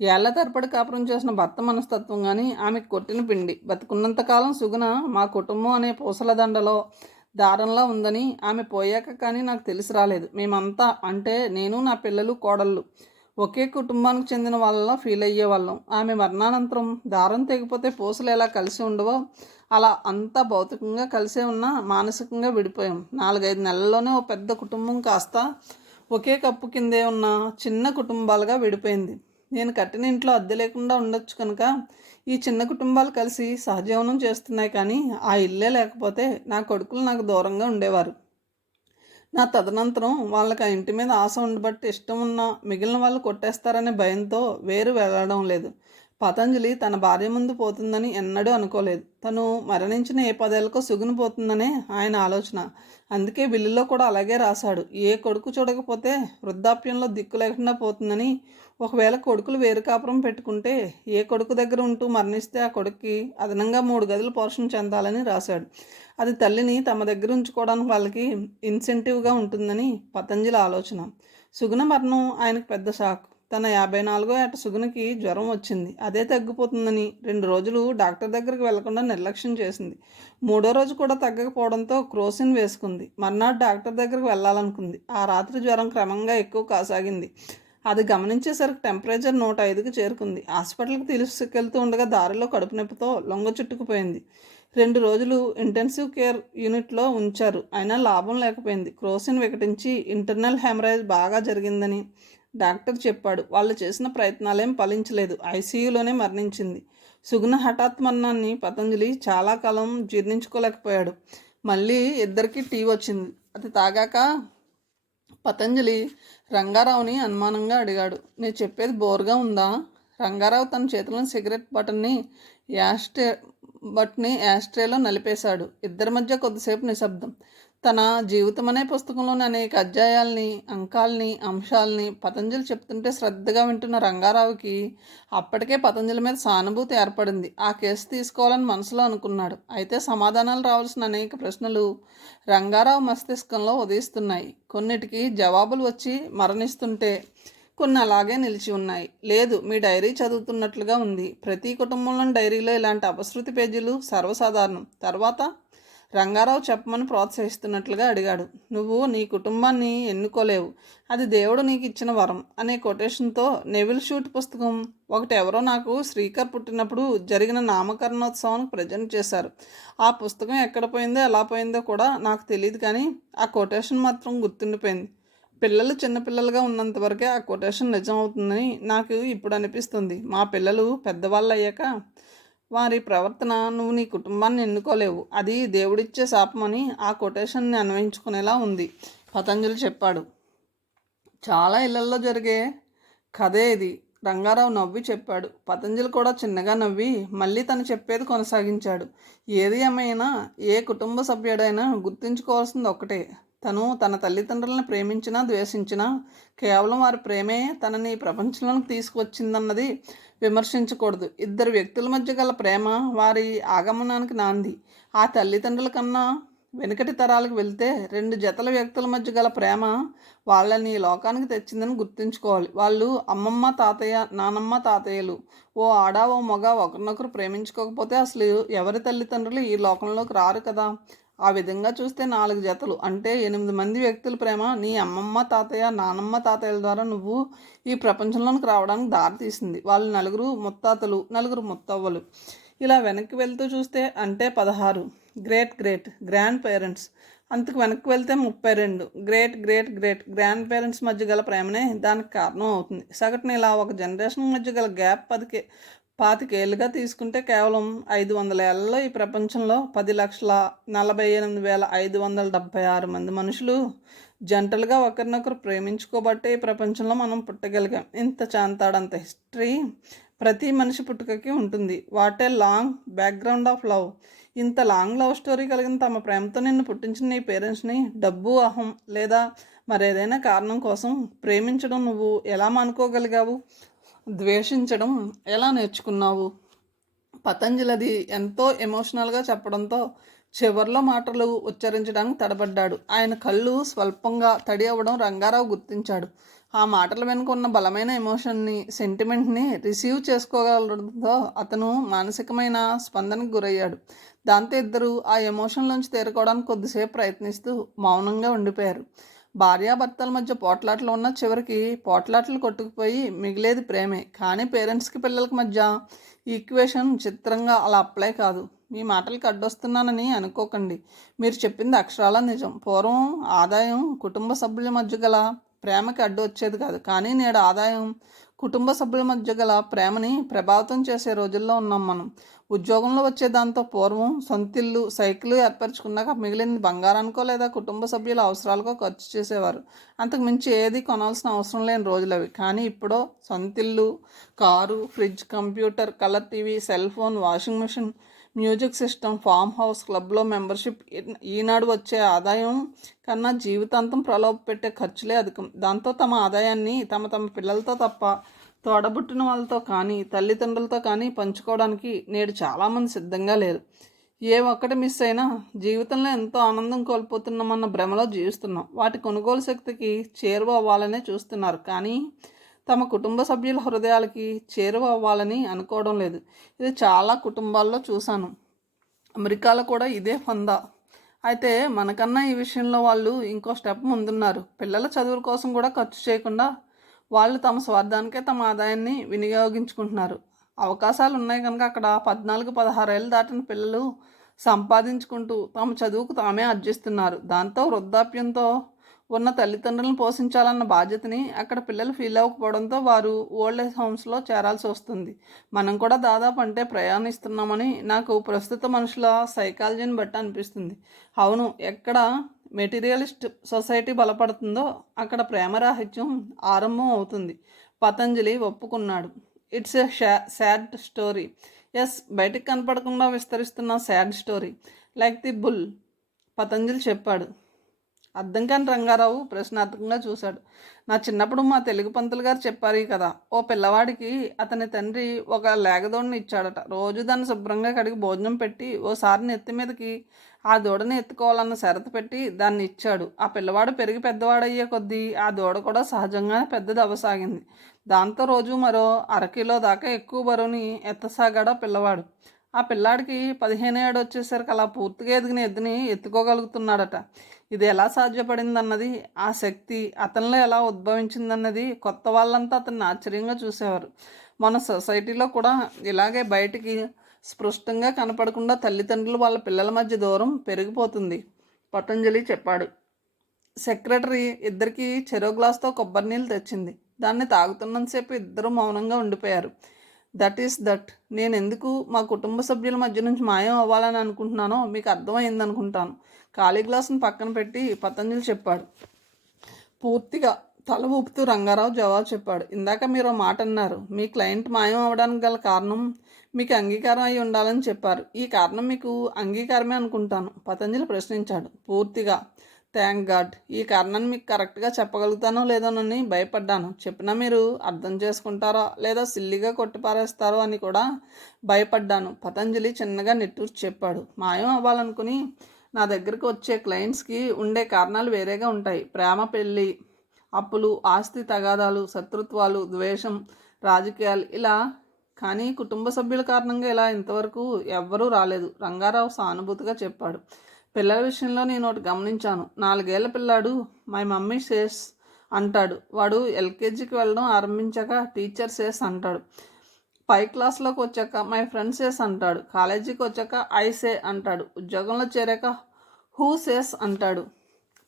ఏళ్ల తరపడి కాపురం చేసిన భర్త మనస్తత్వం కానీ ఆమెకు కొట్టిన పిండి. బతుకున్నంతకాలం సుగుణ మా కుటుంబం అనే పూసల దండలో దారంలా ఉందని ఆమె పోయాక కానీ నాకు తెలిసి రాలేదు. మేమంతా, అంటే నేను, నా పిల్లలు, కోడళ్ళు ఒకే కుటుంబానికి చెందిన వాళ్ళలా ఫీల్ అయ్యేవాళ్ళం. ఆమె మరణానంతరం దారం తెగిపోతే పూసలు ఎలా కలిసి ఉండవో అలా అంతా భౌతికంగా కలిసే ఉన్నా మానసికంగా విడిపోయాం. 4-5 నెలల్లోనే ఓ పెద్ద కుటుంబం కాస్త ఒకే కప్పు కిందే ఉన్న చిన్న కుటుంబాలుగా విడిపోయింది. నేను కట్టిన ఇంట్లో అద్దె లేకుండా ఉండొచ్చు కనుక ఈ చిన్న కుటుంబాలు కలిసి సహజీవనం చేస్తున్నాయి. కానీ ఆ ఇల్లే లేకపోతే నా కొడుకులు నాకు దూరంగా ఉండేవారు. నా తదనంతరం వాళ్ళకి ఆ ఇంటి మీద ఆశ ఉండబట్టి ఇష్టం ఉన్నా మిగిలిన వాళ్ళు కొట్టేస్తారనే భయంతో వేరు వెళ్ళడం లేదు. పతంజలి తన భార్య ముందు పోతుందని ఎన్నడూ అనుకోలేదు. తను మరణించిన ఏ 10 ఏళ్ళకో సుగుణ పోతుందనే ఆయన ఆలోచన. అందుకే బిల్లులో కూడా అలాగే రాశాడు. ఏ కొడుకు చూడకపోతే వృద్ధాప్యంలో దిక్కు లేకుండా పోతుందని. ఒకవేళ కొడుకులు వేరు కాపురం పెట్టుకుంటే ఏ కొడుకు దగ్గర ఉంటూ మరణిస్తే ఆ కొడుక్కి అదనంగా 3 గదులు పోషణ చెందాలని రాశాడు. అది తల్లిని తమ దగ్గర ఉంచుకోవడానికి వాళ్ళకి ఇన్సెంటివ్గా ఉంటుందని పతంజలి ఆలోచన. సుగుణ మరణం ఆయనకు పెద్ద షాక్. తన 54వ ఏట సుగుణకి జ్వరం వచ్చింది. అదే తగ్గిపోతుందని 2 రోజులు డాక్టర్ దగ్గరికి వెళ్లకుండా నిర్లక్ష్యం చేసింది. 3వ రోజు కూడా తగ్గకపోవడంతో క్రోసిన్ వేసుకుంది. మర్నాడు డాక్టర్ దగ్గరికి వెళ్ళాలనుకుంది. ఆ రాత్రి జ్వరం క్రమంగా ఎక్కువ కాసాగింది. అది గమనించేసరికి టెంపరేచర్ 105కి చేరుకుంది. హాస్పిటల్కి తీసుకెళ్తూ ఉండగా దారిలో కడుపు నొప్పితో లొంగ చుట్టుకుపోయింది. 2 రోజులు ఇంటెన్సివ్ కేర్ యూనిట్లో ఉంచారు. అయినా లాభం లేకపోయింది. క్రోసిన్ వికటించి ఇంటర్నల్ హెమరేజ్ బాగా జరిగిందని డాక్టర్ చెప్పాడు. వాళ్ళు చేసిన ప్రయత్నాలేం ఫలించలేదు. ఐసీయూలోనే మరణించింది. సుగుణ హఠాత్ మరణాన్ని పతంజలి చాలా కాలం జీర్ణించుకోలేకపోయాడు. మళ్ళీ ఇద్దరికి టీ వచ్చింది. అది తాగాక పతంజలి రంగారావుని అనుమానంగా అడిగాడు, నేను చెప్పేది బోర్గా ఉందా? రంగారావు తన చేతిలోని సిగరెట్ బటన్ని యాస్ట్రేలో నలిపేశాడు. ఇద్దరి మధ్య కొద్దిసేపు నిశ్శబ్దం. తన జీవితం అనే పుస్తకంలోని అనేక అధ్యాయాల్ని, అంకాల్ని, అంశాల్ని పతంజలి చెప్తుంటే శ్రద్ధగా వింటున్న రంగారావుకి అప్పటికే పతంజలి మీద సానుభూతి ఏర్పడింది. ఆ కేసు తీసుకోవాలని మనసులో అనుకున్నాడు. అయితే సమాధానాలు రావాల్సిన అనేక ప్రశ్నలు రంగారావు మస్తిష్కంలో ఉదయిస్తున్నాయి. కొన్నిటికి జవాబులు వచ్చి మరణిస్తుంటే కొన్ని అలాగే నిలిచి ఉన్నాయి. లేదు, మీ డైరీ చదువుతున్నట్లుగా ఉంది. ప్రతి కుటుంబంలోని డైరీలో ఇలాంటి అపశృతి పేజీలు సర్వసాధారణం. తర్వాత రంగారావు చెప్పమని ప్రోత్సహిస్తున్నట్లుగా అడిగాడు. నువ్వు నీ కుటుంబాన్ని ఎన్నుకోలేవు, అది దేవుడు నీకు ఇచ్చిన వరం అనే కొటేషన్తో నెవిల్ షూట్ పుస్తకం ఒకటి ఎవరో నాకు శ్రీకర్ పుట్టినప్పుడు జరిగిన నామకరణోత్సవానికి ప్రజెంట్ చేశారు. ఆ పుస్తకం ఎక్కడ పోయిందో ఎలా పోయిందో కూడా నాకు తెలియదు, కానీ ఆ కొటేషన్ మాత్రం గుర్తుండిపోయింది. పిల్లలు చిన్నపిల్లలుగా ఉన్నంత వరకే ఆ కొటేషన్ నిజం అవుతుందని నాకు ఇప్పుడు అనిపిస్తుంది. మా పిల్లలు పెద్దవాళ్ళు అయ్యాక వారి ప్రవర్తన నువ్వు నీ కుటుంబాన్ని ఎన్నుకోలేవు, అది దేవుడిచ్చే శాపమని ఆ కొటేషన్ని అన్వయించుకునేలా ఉంది, పతంజలి చెప్పాడు. చాలా ఇళ్లల్లో జరిగే కథే ఇది, రంగారావు నవ్వి చెప్పాడు. పతంజలి కూడా చిన్నగా నవ్వి మళ్ళీ తను చెప్పేది కొనసాగించాడు. ఏది ఏమైనా ఏ కుటుంబ సభ్యుడైనా గుర్తుంచుకోవాల్సింది ఒక్కటే, తను తన తల్లిదండ్రులను ప్రేమించినా ద్వేషించినా కేవలం వారి ప్రేమే తనని ప్రపంచంలోకి తీసుకువచ్చిందన్నది విమర్శించకూడదు. ఇద్దరు వ్యక్తుల మధ్య గల ప్రేమ వారి ఆగమనానికి నాంది. ఆ తల్లిదండ్రుల కన్నా వెనుకటి తరాలకు వెళ్తే రెండు జతల వ్యక్తుల మధ్య గల ప్రేమ వాళ్ళని లోకానికి తెచ్చిందని గుర్తుంచుకోవాలి. వాళ్ళు అమ్మమ్మ తాతయ్య, నానమ్మ తాతయ్యలు. ఓ ఆడ ఓ మగ ఒకరినొకరు ప్రేమించుకోకపోతే అసలు ఎవరి తల్లిదండ్రులు ఈ లోకంలోకి రారు కదా. ఆ విధంగా చూస్తే 4 జతలు అంటే 8 మంది వ్యక్తుల ప్రేమ నీ అమ్మమ్మ తాతయ్య, నానమ్మ తాతయ్యల ద్వారా నువ్వు ఈ ప్రపంచంలోనికి రావడానికి దారితీసింది. వాళ్ళు 4 ముత్తాతలు, 4 ముత్తవ్వలు. ఇలా వెనక్కి వెళ్తూ చూస్తే అంటే 16 గ్రాండ్ పేరెంట్స్. అంతకు వెనక్కి వెళ్తే 32 గ్రాండ్ పేరెంట్స్ మధ్య గల ప్రేమనే దానికి కారణం అవుతుంది. సగటున ఇలా ఒక జనరేషన్ మధ్య గల గ్యాప్ 25 ఏళ్ళుగా తీసుకుంటే కేవలం 500 ఏళ్లలో ఈ ప్రపంచంలో 10,48,576 మంది మనుషులు జంటలుగా ఒకరినొకరు ప్రేమించుకోబట్టే ఈ ప్రపంచంలో మనం పుట్టగలిగాం. ఇంత చాంతాడంత హిస్టరీ ప్రతి మనిషి పుట్టుకకి ఉంటుంది. What a long background of love. ఇంత లాంగ్ లవ్ స్టోరీ కలిగిన తమ ప్రేమతో నిన్ను పుట్టించిన నీ పేరెంట్స్ని డబ్బు, అహం లేదా మరేదైనా కారణం కోసం ప్రేమించడం నువ్వు ఎలా మానుకోగలిగావు? ద్వేషించడం ఎలా నేర్చుకున్నావు? పతంజలి అది ఎంతో ఎమోషనల్గా చెప్పడంతో చివర్లో మాటలు ఉచ్చరించడానికి తడబడ్డాడు. ఆయన కళ్ళు స్వల్పంగా తడి అవ్వడం రంగారావు గుర్తించాడు. ఆ మాటల వెనుక ఉన్న బలమైన ఎమోషన్ని, సెంటిమెంట్ని రిసీవ్ చేసుకోగలడంతో అతను మానసికమైన స్పందనకు గురయ్యాడు. దాంతో ఇద్దరు ఆ ఎమోషన్లోంచి తేరుకోవడానికి కొద్దిసేపు ప్రయత్నిస్తూ మౌనంగా ఉండిపోయారు. భార్యాభర్తల మధ్య పోట్లాట్లు ఉన్న చివరికి పోట్లాట్లు కొట్టుకుపోయి మిగిలేది ప్రేమే. కానీ పేరెంట్స్కి పిల్లలకి మధ్య ఈక్వేషన్ చిత్రంగా అలా అప్లై కాదు. మీ మాటలకు అడ్డొస్తున్నానని అనుకోకండి, మీరు చెప్పింది అక్షరాల నిజం. పూర్వం ఆదాయం కుటుంబ సభ్యుల మధ్య గల ప్రేమకి అడ్డు వచ్చేది కాదు, కానీ నేడు ఆదాయం కుటుంబ సభ్యుల మధ్య గల ప్రేమని ప్రభావితం చేసే రోజుల్లో ఉన్నాం మనం. ఉద్యోగంలో వచ్చే దాంతో పూర్వం సొంతిల్లు, సైకిల్ ఏర్పరచుకున్నాక మిగిలిన బంగారానికో లేదా కుటుంబ సభ్యుల అవసరాలకో ఖర్చు చేసేవారు. అంతకు మించి ఏది కొనాల్సిన అవసరం లేని రోజులు అవి. కానీ ఇప్పుడు సొంతిల్లు, car, fridge, computer, colour TV, cell phone, washing machine, music system, farm house, క్లబ్లో మెంబర్షిప్, ఈనాడు వచ్చే ఆదాయం కన్నా జీవితాంతం ప్రలోభ పెట్టే ఖర్చులే అధికం. దాంతో తమ ఆదాయాన్ని తమ పిల్లలతో తప్ప తోడబుట్టిన వాళ్ళతో కానీ తల్లిదండ్రులతో కానీ పంచుకోవడానికి నేడు చాలామంది సిద్ధంగా లేరు. ఏ ఒక్కటి మిస్ అయినా జీవితంలో ఎంతో ఆనందం కోల్పోతున్నామన్న భ్రమలో జీవిస్తున్నాం. వాటి కొనుగోలు శక్తికి చేరువ అవ్వాలనే చూస్తున్నారు, కానీ తమ కుటుంబ సభ్యుల హృదయాలకి చేరువ అవ్వాలని అనుకోవడం లేదు. ఇది చాలా కుటుంబాల్లో చూశాను. అమెరికాలో కూడా ఇదే ఫందా. అయితే మనకన్నా ఈ విషయంలో వాళ్ళు ఇంకో స్టెప్ ముందున్నారు. పిల్లల చదువుల కోసం కూడా ఖర్చు చేయకుండా వాళ్ళు తమ స్వార్థానికే తమ ఆదాయాన్ని వినియోగించుకుంటున్నారు. అవకాశాలు ఉన్నాయి కనుక అక్కడ 14-16 ఏళ్ళు దాటిన పిల్లలు సంపాదించుకుంటూ తమ చదువుకు తామే అర్జిస్తున్నారు. దాంతో వృద్ధాప్యంతో ఉన్న తల్లిదండ్రులను పోషించాలన్న బాధ్యతని అక్కడ పిల్లలు ఫీల్ అవ్వకపోవడంతో వారు ఓల్డ్ ఏజ్ హోమ్స్లో చేరాల్సి వస్తుంది. మనం కూడా దాదాపు అంటే ప్రయాణిస్తున్నామని నాకు ప్రస్తుత మనుషుల సైకాలజీని బట్టి అనిపిస్తుంది. అవును, ఎక్కడ మెటీరియలిస్ట్ సొసైటీ బలపడుతుందో అక్కడ ప్రేమరాహిత్యం ఆరంభం అవుతుంది. పతంజలి ఒప్పుకున్నాడు. It's a sad story. Yes, బయటికి కనపడకుండా విస్తరిస్తున్న sad story like the bull, Patanjali చెప్పాడు. అర్థం కాని రంగారావు ప్రశ్నార్థకంగా చూశాడు. నా చిన్నప్పుడు మా తెలుగు పంతులు గారు చెప్పారు కదా, ఓ పిల్లవాడికి అతని తండ్రి ఒక లేగదోడిని ఇచ్చాడట. రోజు దాన్ని శుభ్రంగా కడిగి భోజనం పెట్టి ఓసారి నెత్తి మీదకి ఆ దూడని ఎత్తుకోవాలన్న షరతు పెట్టి దాన్ని ఇచ్చాడు. ఆ పిల్లవాడు పెరిగి పెద్దవాడయ్యే కొద్దీ ఆ దూడ కూడా సహజంగానే పెద్దది అవ్వసాగింది. దాంతో రోజు మరో అరకిలో దాకా ఎక్కువ బరువుని ఎత్తసాగాడు ఆ పిల్లవాడు. ఆ పిల్లాడికి 15 ఏడు వచ్చేసరికి అలా పూర్తిగా ఎదిగిన ఎద్దుని ఎత్తుకోగలుగుతున్నాడట. ఇది ఎలా సాధ్యపడిందన్నది, ఆ శక్తి అతనిలో ఎలా ఉద్భవించిందన్నది కొత్త వాళ్ళంతా అతన్ని ఆశ్చర్యంగా చూసేవారు. మన సొసైటీలో కూడా ఇలాగే బయటికి స్పష్టంగా కనపడకుండా తల్లిదండ్రులు వాళ్ళ పిల్లల మధ్య దూరం పెరిగిపోతుంది, పతంజలి చెప్పాడు. సెక్రటరీ ఇద్దరికి చెరో గ్లాస్తో కొబ్బరి నీళ్ళు తెచ్చింది. దాన్ని తాగుతున్నంతసేపు ఇద్దరు మౌనంగా ఉండిపోయారు. That is that. నేను ఎందుకు మా కుటుంబ సభ్యుల మధ్య నుంచి మాయం అవ్వాలని అనుకుంటున్నానో మీకు అర్థమైంది అనుకుంటాను. ఖాళీ గ్లాసును పక్కన పెట్టి పతంజలి చెప్పాడు. పూర్తిగా తల ఊపుతూ రంగారావు జవాబు చెప్పాడు. ఇందాక మీరు మాట అన్నారు, మీ క్లయింట్ మాయం అవ్వడానికి గల కారణం మీకు అంగీకారం అయి ఉండాలని చెప్పారు. ఈ కారణం మీకు అంగీకారమే అనుకుంటాను, పతంజలి ప్రశ్నించాడు. పూర్తిగా. Thank God. ఈ కారణాన్ని మీకు కరెక్ట్గా చెప్పగలుగుతానో లేదోనని భయపడ్డాను. చెప్పినా మీరు అర్థం చేసుకుంటారో లేదా సిల్లిగా కొట్టిపారేస్తారో అని కూడా భయపడ్డాను, పతంజలి చిన్నగా నిట్టూర్చి చెప్పాడు. మాయం అవ్వాలనుకుని నా దగ్గరికి వచ్చే క్లయింట్స్కి ఉండే కారణాలు వేరేగా ఉంటాయి. ప్రేమ, పెళ్ళి, అప్పులు, ఆస్తి తగాదాలు, శత్రుత్వాలు, ద్వేషం, రాజకీయాలు, ఇలా. కానీ కుటుంబ సభ్యుల కారణంగా ఇలా ఇంతవరకు ఎవ్వరూ రాలేదు, రంగారావు సానుభూతిగా చెప్పాడు. పిల్లల విషయంలో నేను ఒకటి గమనించాను. 4 ఏళ్ల పిల్లాడు మై మమ్మీ సేస్ అంటాడు. వాడు ఎల్కేజీకి వెళ్ళడం ఆరంభించాక టీచర్ సేస్ అంటాడు. పై క్లాస్లోకి వచ్చాక మై ఫ్రెండ్ సేస్ అంటాడు. కాలేజీకి వచ్చాక ఐ సే అంటాడు. ఉద్యోగంలో చేరాక హూ సేస్ అంటాడు.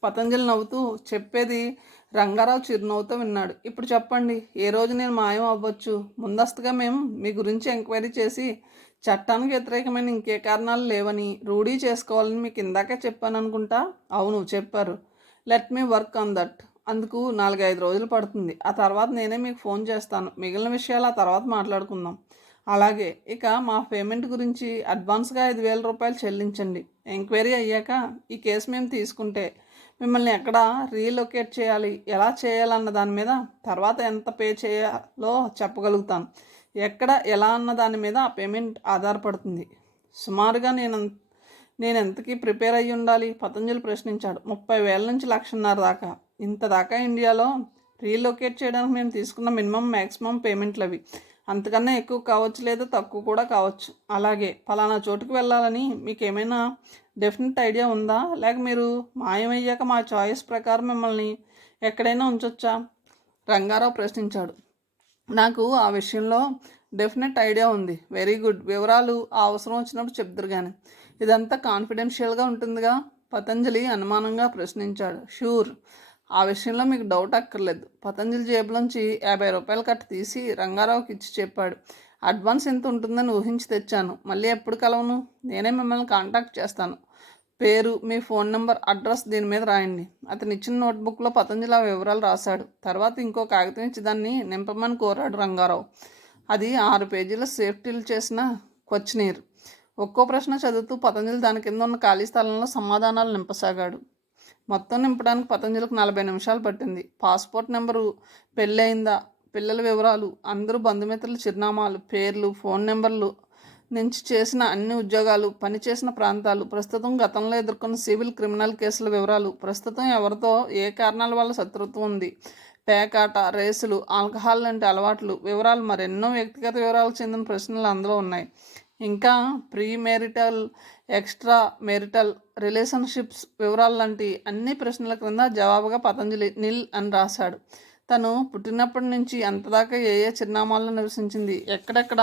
పతంజలి నవ్వుతూ చెప్పేది రంగారావు చిరునవ్వుతో విన్నాడు. ఇప్పుడు చెప్పండి, ఏ రోజు నేను మాయం అవ్వచ్చు? ముందస్తుగా మేము మీ గురించి ఎంక్వైరీ చేసి చట్టానికి వ్యతిరేకమైన ఇంకే కారణాలు లేవని రూఢీ చేసుకోవాలని మీకు ఇందాకే చెప్పాను అనుకుంటా. అవును, చెప్పారు. Let me work on that. అందుకు 4-5 రోజులు పడుతుంది. ఆ తర్వాత నేనే మీకు ఫోన్ చేస్తాను. మిగిలిన విషయాలు ఆ తర్వాత మాట్లాడుకుందాం. అలాగే. ఇక మా పేమెంట్ గురించి అడ్వాన్స్గా 5,000 రూపాయలు చెల్లించండి. ఎంక్వైరీ అయ్యాక ఈ కేసు మేము తీసుకుంటే మిమ్మల్ని ఎక్కడ రీలొకేట్ చేయాలి, ఎలా చేయాలన్న దాని మీద తర్వాత ఎంత పే చేయాలో చెప్పగలుగుతాను. ఎక్కడ ఎలా అన్న దాని మీద ఆ పేమెంట్ ఆధారపడుతుంది. సుమారుగా నేను ఎంతకీ ప్రిపేర్ అయ్యి ఉండాలి, పతంజలి ప్రశ్నించాడు. 30,000 నుంచి 1,50,000 దాకా. ఇంత దాకా ఇండియాలో రీలొకేట్ చేయడానికి మేము తీసుకున్న మ్యాక్సిమం పేమెంట్లు అవి. అంతకన్నా ఎక్కువ కావచ్చు, లేదా తక్కువ కూడా కావచ్చు. అలాగే. పలానా చోటుకు వెళ్ళాలని మీకు ఏమైనా డెఫినెట్ ఐడియా ఉందా, లేక మీరు మాయమయ్యాక మా చాయిస్ ప్రకారం మిమ్మల్ని ఎక్కడైనా ఉంచొచ్చా, రంగారావు ప్రశ్నించాడు. నాకు ఆ విషయంలో డెఫినెట్ ఐడియా ఉంది. Very good. వివరాలు ఆ అవసరం వచ్చినప్పుడు చెప్తారు కానీ ఇదంతా కాన్ఫిడెన్షియల్గా ఉంటుందిగా, పతంజలి అనుమానంగా ప్రశ్నించాడు. షూర్. ఆ విషయంలో మీకు డౌట్ అక్కర్లేదు. పతంజలి జేబులోంచి 50 రూపాయల కట్ట తీసి రంగారావుకి ఇచ్చి చెప్పాడు. అడ్వాన్స్ ఎంత ఉంటుందని ఊహించి తెచ్చాను. మళ్ళీ ఎప్పుడు కలవను? నేనే మిమ్మల్ని కాంటాక్ట్ చేస్తాను. పేరు, మీ ఫోన్ నెంబర్, అడ్రస్ దీని మీద రాయండి. అతను ఇచ్చిన నోట్బుక్లో పతంజలి ఆ వివరాలు రాశాడు. తర్వాత ఇంకో కాగితం ఇచ్చి దాన్ని నింపమని కోరాడు రంగారావు. అది 6 పేజీల సేఫ్టీలు చేసిన క్వశ్చనీర్. ఒక్కో ప్రశ్న చదువుతూ పతంజలి దాని కింద ఉన్న ఖాళీ స్థలంలో సమాధానాలు నింపసాగాడు. మొత్తం నింపడానికి పతంజలికి 40 నిమిషాలు పట్టింది. పాస్పోర్ట్ నెంబరు, పెళ్ళయిందా, పిల్లల వివరాలు, అందరూ బంధుమిత్రుల చిరునామాలు, పేర్లు, ఫోన్ నెంబర్లు నుంచి చేసిన అన్ని ఉద్యోగాలు, పనిచేసిన ప్రాంతాలు, ప్రస్తుతం గతంలో ఎదుర్కొన్న సివిల్, క్రిమినల్ కేసుల వివరాలు, ప్రస్తుతం ఎవరితో ఏ కారణాల వల్ల శత్రుత్వం ఉంది, పేకాట, రేసులు, ఆల్కహాల్ లాంటి అలవాట్లు వివరాలు, మరెన్నో వ్యక్తిగత వివరాలకు చెందిన ప్రశ్నలు అందులో ఉన్నాయి. ఇంకా pre marital, extra marital relationships వివరాలు లాంటి అన్ని ప్రశ్నల క్రింద జవాబుగా పతంజలి నిల్ అని రాశాడు. తను పుట్టినప్పటి నుంచి అంతదాకా ఏ ఏ చిరునామాల్లో నివసించింది, ఎక్కడెక్కడ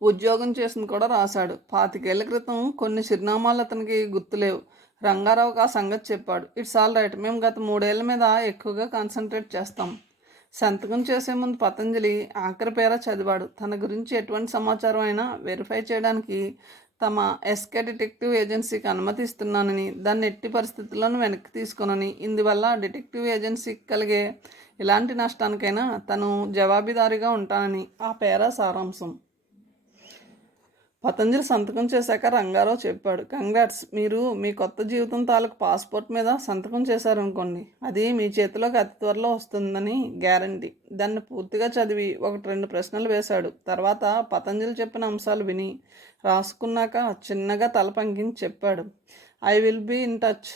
ఉద్యోగం చేసింది కూడా రాశాడు. 25 ఏళ్ల క్రితం కొన్ని చిరునామాలు అతనికి గుర్తులేవు. రంగారావుకి ఆ సంగతి చెప్పాడు. It's all right. మేము గత 3 ఏళ్ల మీద ఎక్కువగా కాన్సన్ట్రేట్ చేస్తాం. సంతకం చేసే ముందు పతంజలి ఆఖరి పేర చదివాడు. తన గురించి ఎటువంటి సమాచారం అయినా వెరిఫై చేయడానికి తమ ఎస్కే డిటెక్టివ్ ఏజెన్సీకి అనుమతి ఇస్తున్నానని, దాన్ని ఎట్టి పరిస్థితుల్లోనూ వెనక్కి తీసుకోనని, ఇందువల్ల డిటెక్టివ్ ఏజెన్సీకి కలిగే ఎలాంటి నష్టానికైనా తను జవాబుదారీగా ఉంటానని ఆ పేర సారాంశం. పతంజలి సంతకం చేశాక రంగారావు చెప్పాడు, కంగ్రాట్స్, మీరు మీ కొత్త జీవితం తాలూకు పాస్పోర్ట్ మీద సంతకం చేశారనుకోండి, అది మీ చేతిలోకి అతి త్వరలో వస్తుందని గ్యారంటీ. దాన్ని పూర్తిగా చదివి 1-2 ప్రశ్నలు వేశాడు. తర్వాత పతంజలి చెప్పిన అంశాలు విని రాసుకున్నాక చిన్నగా తల పంకించి చెప్పాడు, I will be in touch.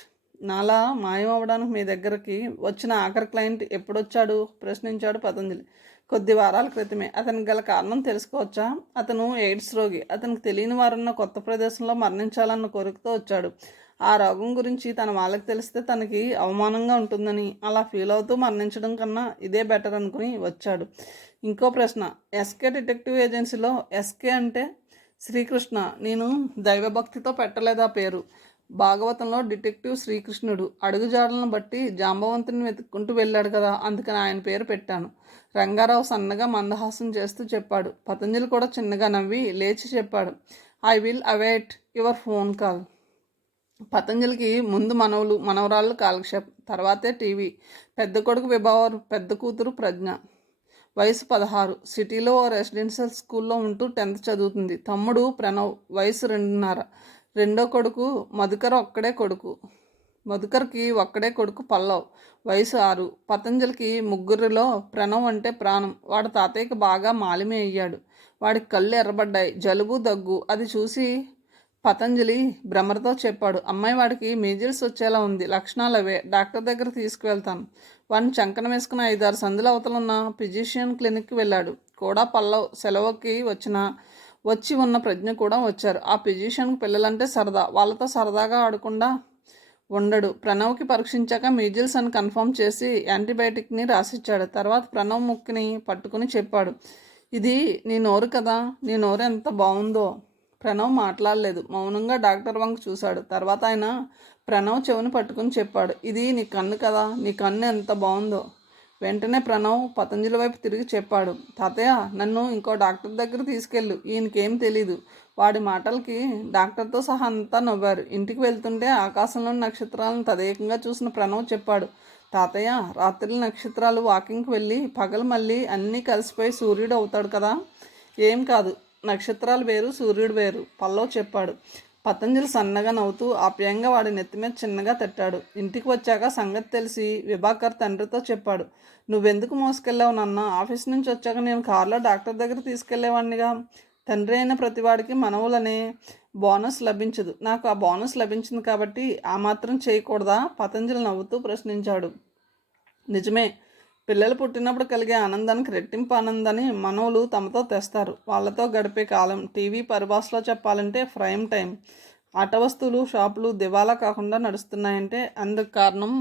నాలా మాయం అవ్వడానికి మీ దగ్గరికి వచ్చిన ఆఖరి క్లయింట్ ఎప్పుడొచ్చాడు ప్రశ్నించాడు పతంజలి. కొద్ది వారాల క్రితమే. అతనికి గల కారణం తెలుసుకోవచ్చా? అతను ఎయిడ్స్ రోగి. అతనికి తెలియని వారున్న కొత్త ప్రదేశంలో మరణించాలన్న కోరికతో వచ్చాడు. ఆ రోగం గురించి తన వాళ్ళకి తెలిస్తే తనకి అవమానంగా ఉంటుందని అలా ఫీల్ అవుతూ మరణించడం కన్నా ఇదే బెటర్ అనుకుని వచ్చాడు. ఇంకో ప్రశ్న, ఎస్కే డిటెక్టివ్ ఏజెన్సీలో ఎస్కే అంటే శ్రీకృష్ణ. నేను దైవభక్తితో పెట్టలేదా పేరు. భాగవతంలో డిటెక్టివ్ శ్రీకృష్ణుడు అడుగుజాడలను బట్టి జాంబవంతుని వెతుక్కుంటూ వెళ్ళాడు కదా, అందుకని ఆయన పేరు పెట్టాను. రంగారావు సన్నగా మందహాసం చేస్తూ చెప్పాడు. పతంజలి కూడా చిన్నగా నవ్వి లేచి చెప్పాడు, I will await your phone call. పతంజలికి ముందు మనవరాళ్ళు కాలక్షేపం, తర్వాతే టీవీ. పెద్ద కొడుకు విభావర్, పెద్ద కూతురు ప్రజ్ఞ. వయసు 16. సిటీలో ఓ రెసిడెన్షియల్ స్కూల్లో ఉంటూ 10th చదువుతుంది. తమ్ముడు ప్రణవ్, వయసు 2.5. రెండో కొడుకు మధుకర్కి ఒక్కడే కొడుకు పల్లవ్, వయసు 6. పతంజలికి ముగ్గురిలో ప్రణవ్ అంటే ప్రాణం. వాడు తాతయ్యకి బాగా మాలిమే అయ్యాడు. వాడికి కళ్ళు ఎర్రబడ్డాయి, జలుబు దగ్గు. అది చూసి పతంజలి భ్రమరతో చెప్పాడు, అమ్మాయి వాడికి మీజిల్స్ వచ్చేలా ఉంది, లక్షణాలు అవే, డాక్టర్ దగ్గర తీసుకువెళ్తాను. వాడిని చంకన వేసుకుని 5-6 సందుల అవతలున్న ఫిజిషియన్ క్లినిక్కి వెళ్ళాడు. కూడా పల్లవ్ సెలవుకి వచ్చి ఉన్న ప్రజ్ఞ కూడా వచ్చారు. ఆ ఫిజిషియన్కి పిల్లలంటే సరదా, వాళ్ళతో సరదాగా ఆడకుండా ఉండడు. ప్రణవ్కి పరీక్షించాక మీజిల్స్ అని కన్ఫర్మ్ చేసి యాంటీబయాటిక్ని రాసిచ్చాడు. తర్వాత ప్రణవ్ ముక్కుని పట్టుకుని చెప్పాడు, ఇది నీ నోరు కదా, నీ నోరు ఎంత బాగుందో. ప్రణవ్ మాట్లాడలేదు, మౌనంగా డాక్టర్ వంక చూశాడు. తర్వాత ఆయన ప్రణవ్ చెవిని పట్టుకుని చెప్పాడు, ఇది నీ కన్ను కదా, నీ కన్ను ఎంత బాగుందో. వెంటనే ప్రణవ్ పతంజలి వైపు తిరిగి చెప్పాడు, తాతయ్య, నన్ను ఇంకో డాక్టర్ దగ్గర తీసుకెళ్ళు, ఈయనకేం తెలీదు. వాడి మాటలకి డాక్టర్తో సహా అంతా నవ్వారు. ఇంటికి వెళ్తుంటే ఆకాశంలోని నక్షత్రాలను తదేకంగా చూసిన ప్రణవ్ చెప్పాడు, తాతయ్య, రాత్రి నక్షత్రాలు వాకింగ్కి వెళ్ళి పగలు మళ్ళీ అన్నీ కలిసిపోయి సూర్యుడు అవుతాడు కదా. ఏం కాదు, నక్షత్రాలు వేరు, సూర్యుడు వేరు, పల్లవ్ చెప్పాడు. పతంజలి సన్నగా నవ్వుతూ ఆప్యాయంగా వాడి నెత్తి మీద చిన్నగా తట్టాడు. ఇంటికి వచ్చాక సంగతి తెలిసి విభాకర్ తండ్రితో చెప్పాడు, నువ్వెందుకు మోసుకెళ్ళావు నాన్న, ఆఫీస్ నుంచి వచ్చాక నేను కారులో డాక్టర్ దగ్గర తీసుకెళ్లేవాడినిగా. తండ్రి అయిన ప్రతివాడికి మనవులనే బోనస్ లభించదు, నాకు ఆ బోనస్ లభించింది కాబట్టి ఆ మాత్రం చేయకూడదా? పతంజలి నవ్వుతూ ప్రశ్నించాడు. నిజమే, పిల్లలు పుట్టినప్పుడు కలిగే ఆనందానికి రెట్టింపు ఆనందాన్ని మనవులు తమతో తెస్తారు. వాళ్ళతో గడిపే కాలం టీవీ పరిభాషలో చెప్పాలంటే ప్రైమ్ టైం. ఆట వస్తువులు షాపులు దివాలా కాకుండా నడుస్తున్నాయంటే అందుకు కారణం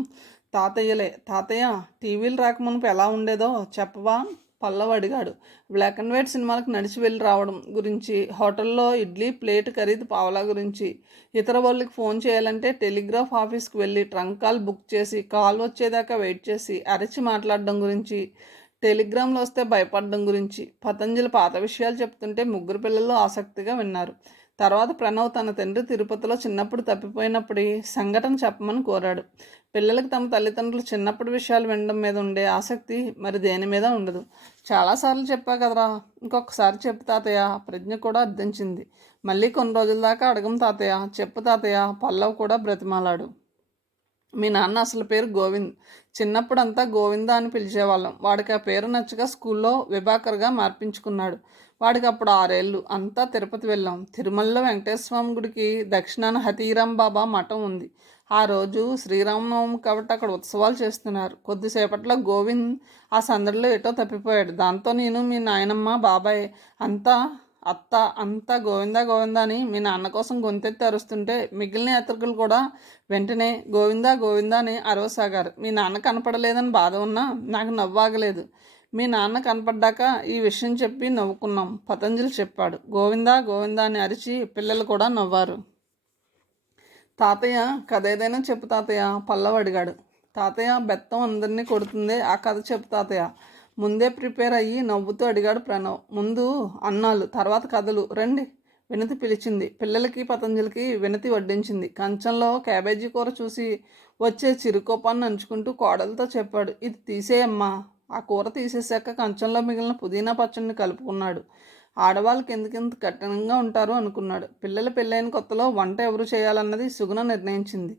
తాతయ్యలే. తాతయ్య, టీవీలు రాకమునుపు ఎలా ఉండేదో చెప్పవా? పల్లవ్ అడిగాడు. బ్లాక్ అండ్ వైట్ సినిమాలకు నడిచి వెళ్ళి రావడం గురించి, హోటల్లో ఇడ్లీ ప్లేట్ ఖరీదు పావలా గురించి, ఇతర వాళ్ళకి ఫోన్ చేయాలంటే టెలిగ్రాఫ్ ఆఫీస్కి వెళ్ళి ట్రంక్ కాల్ బుక్ చేసి కాల్ వచ్చేదాకా వెయిట్ చేసి అరిచి మాట్లాడడం గురించి, టెలిగ్రామ్లో వస్తే భయపడడం గురించి. పతంజలి పాత విషయాలు చెప్తుంటే ముగ్గురు పిల్లలు ఆసక్తిగా విన్నారు. తర్వాత ప్రణవ్ తన తండ్రి తిరుపతిలో చిన్నప్పుడు తప్పిపోయినప్పుడు సంఘటన చెప్పమని కోరాడు. పిల్లలకు తమ తల్లిదండ్రులు చిన్నప్పటి విషయాలు వినడం మీద ఉండే ఆసక్తి మరి దేని మీద ఉండదు. చాలాసార్లు చెప్పా కదరా, ఇంకొకసారి చెప్పు తాతయ్య. ప్రజ్ఞ కూడా అర్థించింది. మళ్ళీ కొన్ని రోజుల దాకా అడగం తాతయ్య, చెప్పు తాతయ్య. పల్లవ్ కూడా బ్రతిమాలాడు. మీ నాన్న అసలు పేరు గోవింద్. చిన్నప్పుడంతా గోవింద అని పిలిచేవాళ్ళం. వాడికి ఆ పేరు నచ్చగా స్కూల్లో విభాకర్గా మార్పించుకున్నాడు. వాడికి అప్పుడు 6 ఏళ్ళు. అంతా తిరుపతి వెళ్ళాం. తిరుమలలో వెంకటేశ్వర స్వామి గుడికి దక్షిణాన హతీరాం బాబా మఠం ఉంది. ఆ రోజు శ్రీరామనవమి కాబట్టి అక్కడ ఉత్సవాలు చేస్తున్నారు. కొద్దిసేపట్లో గోవింద్ ఆ సందడిలో ఎటో తప్పిపోయాడు. దాంతో నేను, మీ నాయనమ్మ, బాబాయ్ అంతా గోవిందా గోవిందా అని మీ నాన్న కోసం గొంతెత్తి అరుస్తుంటే మిగిలిన యాత్రికులు కూడా వెంటనే గోవిందా గోవిందా అని అరవసాగారు. మీ నాన్న కనపడలేదని బాధ ఉన్నా నాకు నవ్వాగలేదు. మీ నాన్న కనపడ్డాక ఈ విషయం చెప్పి నవ్వుకున్నాం, పతంజలి చెప్పాడు. గోవిందా గోవిందా అని అరిచి పిల్లలు కూడా నవ్వారు. తాతయ్య, కథ ఏదైనా చెప్పు తాతయ్య, పల్లవ్ అడిగాడు. తాతయ్య, బెత్తం అందరినీ కొడుతుందే, ఆ కథ చెప్పు తాతయ్య. ముందే ప్రిపేర్ అయ్యి నవ్వుతూ అడిగాడు ప్రణవ్. ముందు అన్నాలు, తర్వాత కథలు. రండి. వినతి పిలిచింది. పిల్లలకి పతంజలికి వినతి వడ్డించింది. కంచంలో క్యాబేజీ కూర చూసి వచ్చే చిరుకోపాన్ని నంచుకుంటూ కోడలతో చెప్పాడు, ఇది తీసేయమ్మా. ఆ కూర తీసేశాక కంచంలో మిగిలిన పుదీనా పచ్చడిని కలుపుకున్నాడు. ఆడవాళ్ళకి ఎందుకింత కఠినంగా ఉంటారు అనుకున్నాడు. పిల్లలు పెళ్ళైన కొత్తలో వంట ఎవరు చేయాలన్నది సుగుణ నిర్ణయించింది.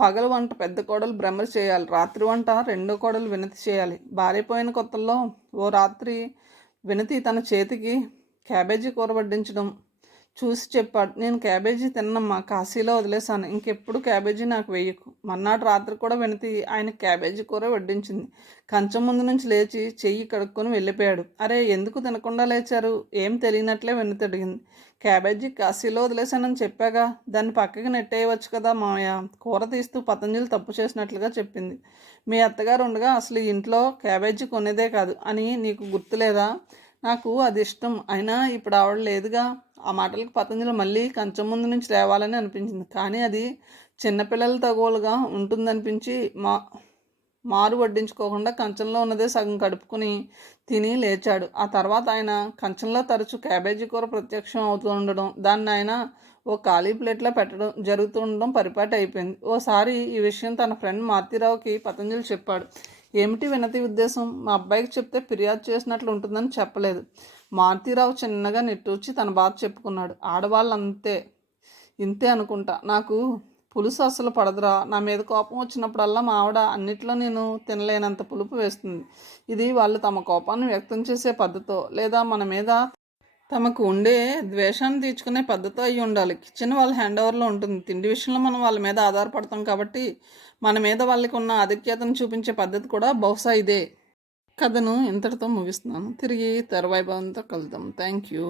పగలు వంట పెద్ద కోడలు భ్రమర చేయాలి, రాత్రి వంట రెండో కోడలు వినతి చేయాలి. భార్య పోయిన కొత్తల్లో ఓ రాత్రి వినతి తన చేతికి క్యాబేజీ కూర వడ్డించడం చూసి చెప్పాడు. నేను క్యాబేజీ తిన్నమ్మా, కాశీలో వదిలేశాను, ఇంకెప్పుడు క్యాబేజీ నాకు వేయకు. మర్నాడు రాత్రి కూడా వినతి ఆయన క్యాబేజీ కూర వడ్డించింది. కంచం ముందు నుంచి లేచి చెయ్యి కడుక్కొని వెళ్ళిపోయాడు. అరే, ఎందుకు తినకుండా లేచారు? ఏం తెలియనట్లే వినతి అడిగింది. క్యాబేజీ కాశీలో వదిలేశానని చెప్పాగా, దాన్ని పక్కకి నెట్టేయవచ్చు కదా మామయ్య. కూర తీస్తూ పతంజలి తప్పు చేసినట్లుగా చెప్పింది. మీ అత్తగారు ఉండగా అసలు ఇంట్లో క్యాబేజీ కొనేదే కాదు అని నీకు గుర్తులేదా? నాకు అది ఇష్టం, అయినా ఇప్పుడు ఆవిడ లేదుగా. ఆ మాటలకు పతంజలి మళ్ళీ కంచం ముందు నుంచి లేవాలని అనిపించింది. కానీ అది చిన్నపిల్లల తగోలుగా ఉంటుందనిపించి మారు వడ్డించుకోకుండా కంచంలో ఉన్నదే సగం కడుపుకొని తిని లేచాడు. ఆ తర్వాత ఆయన కంచంలో తరచు క్యాబేజీ కూర ప్రత్యక్షం అవుతూ ఉండడం, దాన్ని ఆయన ఓ ఖాళీ ప్లేట్లో పెట్టడం జరుగుతూ ఉండడం పరిపాటి అయిపోయింది. ఓసారి ఈ విషయం తన ఫ్రెండ్ మారుతీరావుకి పతంజలి చెప్పాడు. ఏమిటి వినతి ఉద్దేశం? మా అబ్బాయికి చెప్తే ఫిర్యాదు చేసినట్లు ఉంటుందని చెప్పలేదు. మారుతీరావు చిన్నగా నిట్టూర్చి తన బాధ చెప్పుకున్నాడు. ఆడవాళ్ళు ఇంతే అనుకుంటా. నాకు పులుసు అసలు పడదురా. నా మీద కోపం వచ్చినప్పుడల్లా మా ఆవిడ అన్నిట్లో నేను తినలేనంత పులుపు వేస్తుంది. ఇది వాళ్ళు తమ కోపాన్ని వ్యక్తం చేసే పద్ధతో, లేదా మన మీద తమకు ఉండే ద్వేషాన్ని తీర్చుకునే పద్ధతి అయి ఉండాలి. కిచెన్ వాళ్ళ హ్యాండ్ ఓవర్లో ఉంటుంది. తిండి విషయంలో మనం వాళ్ళ మీద ఆధారపడతాం కాబట్టి మన మీద వాళ్ళకి ఉన్న ఆధిక్యతను చూపించే పద్ధతి కూడా బహుశా ఇదే. కథను ఇంతటితో ముగిస్తున్నాను. తిరిగి తెరవైభవంతో కలుద్దాం. Thank you.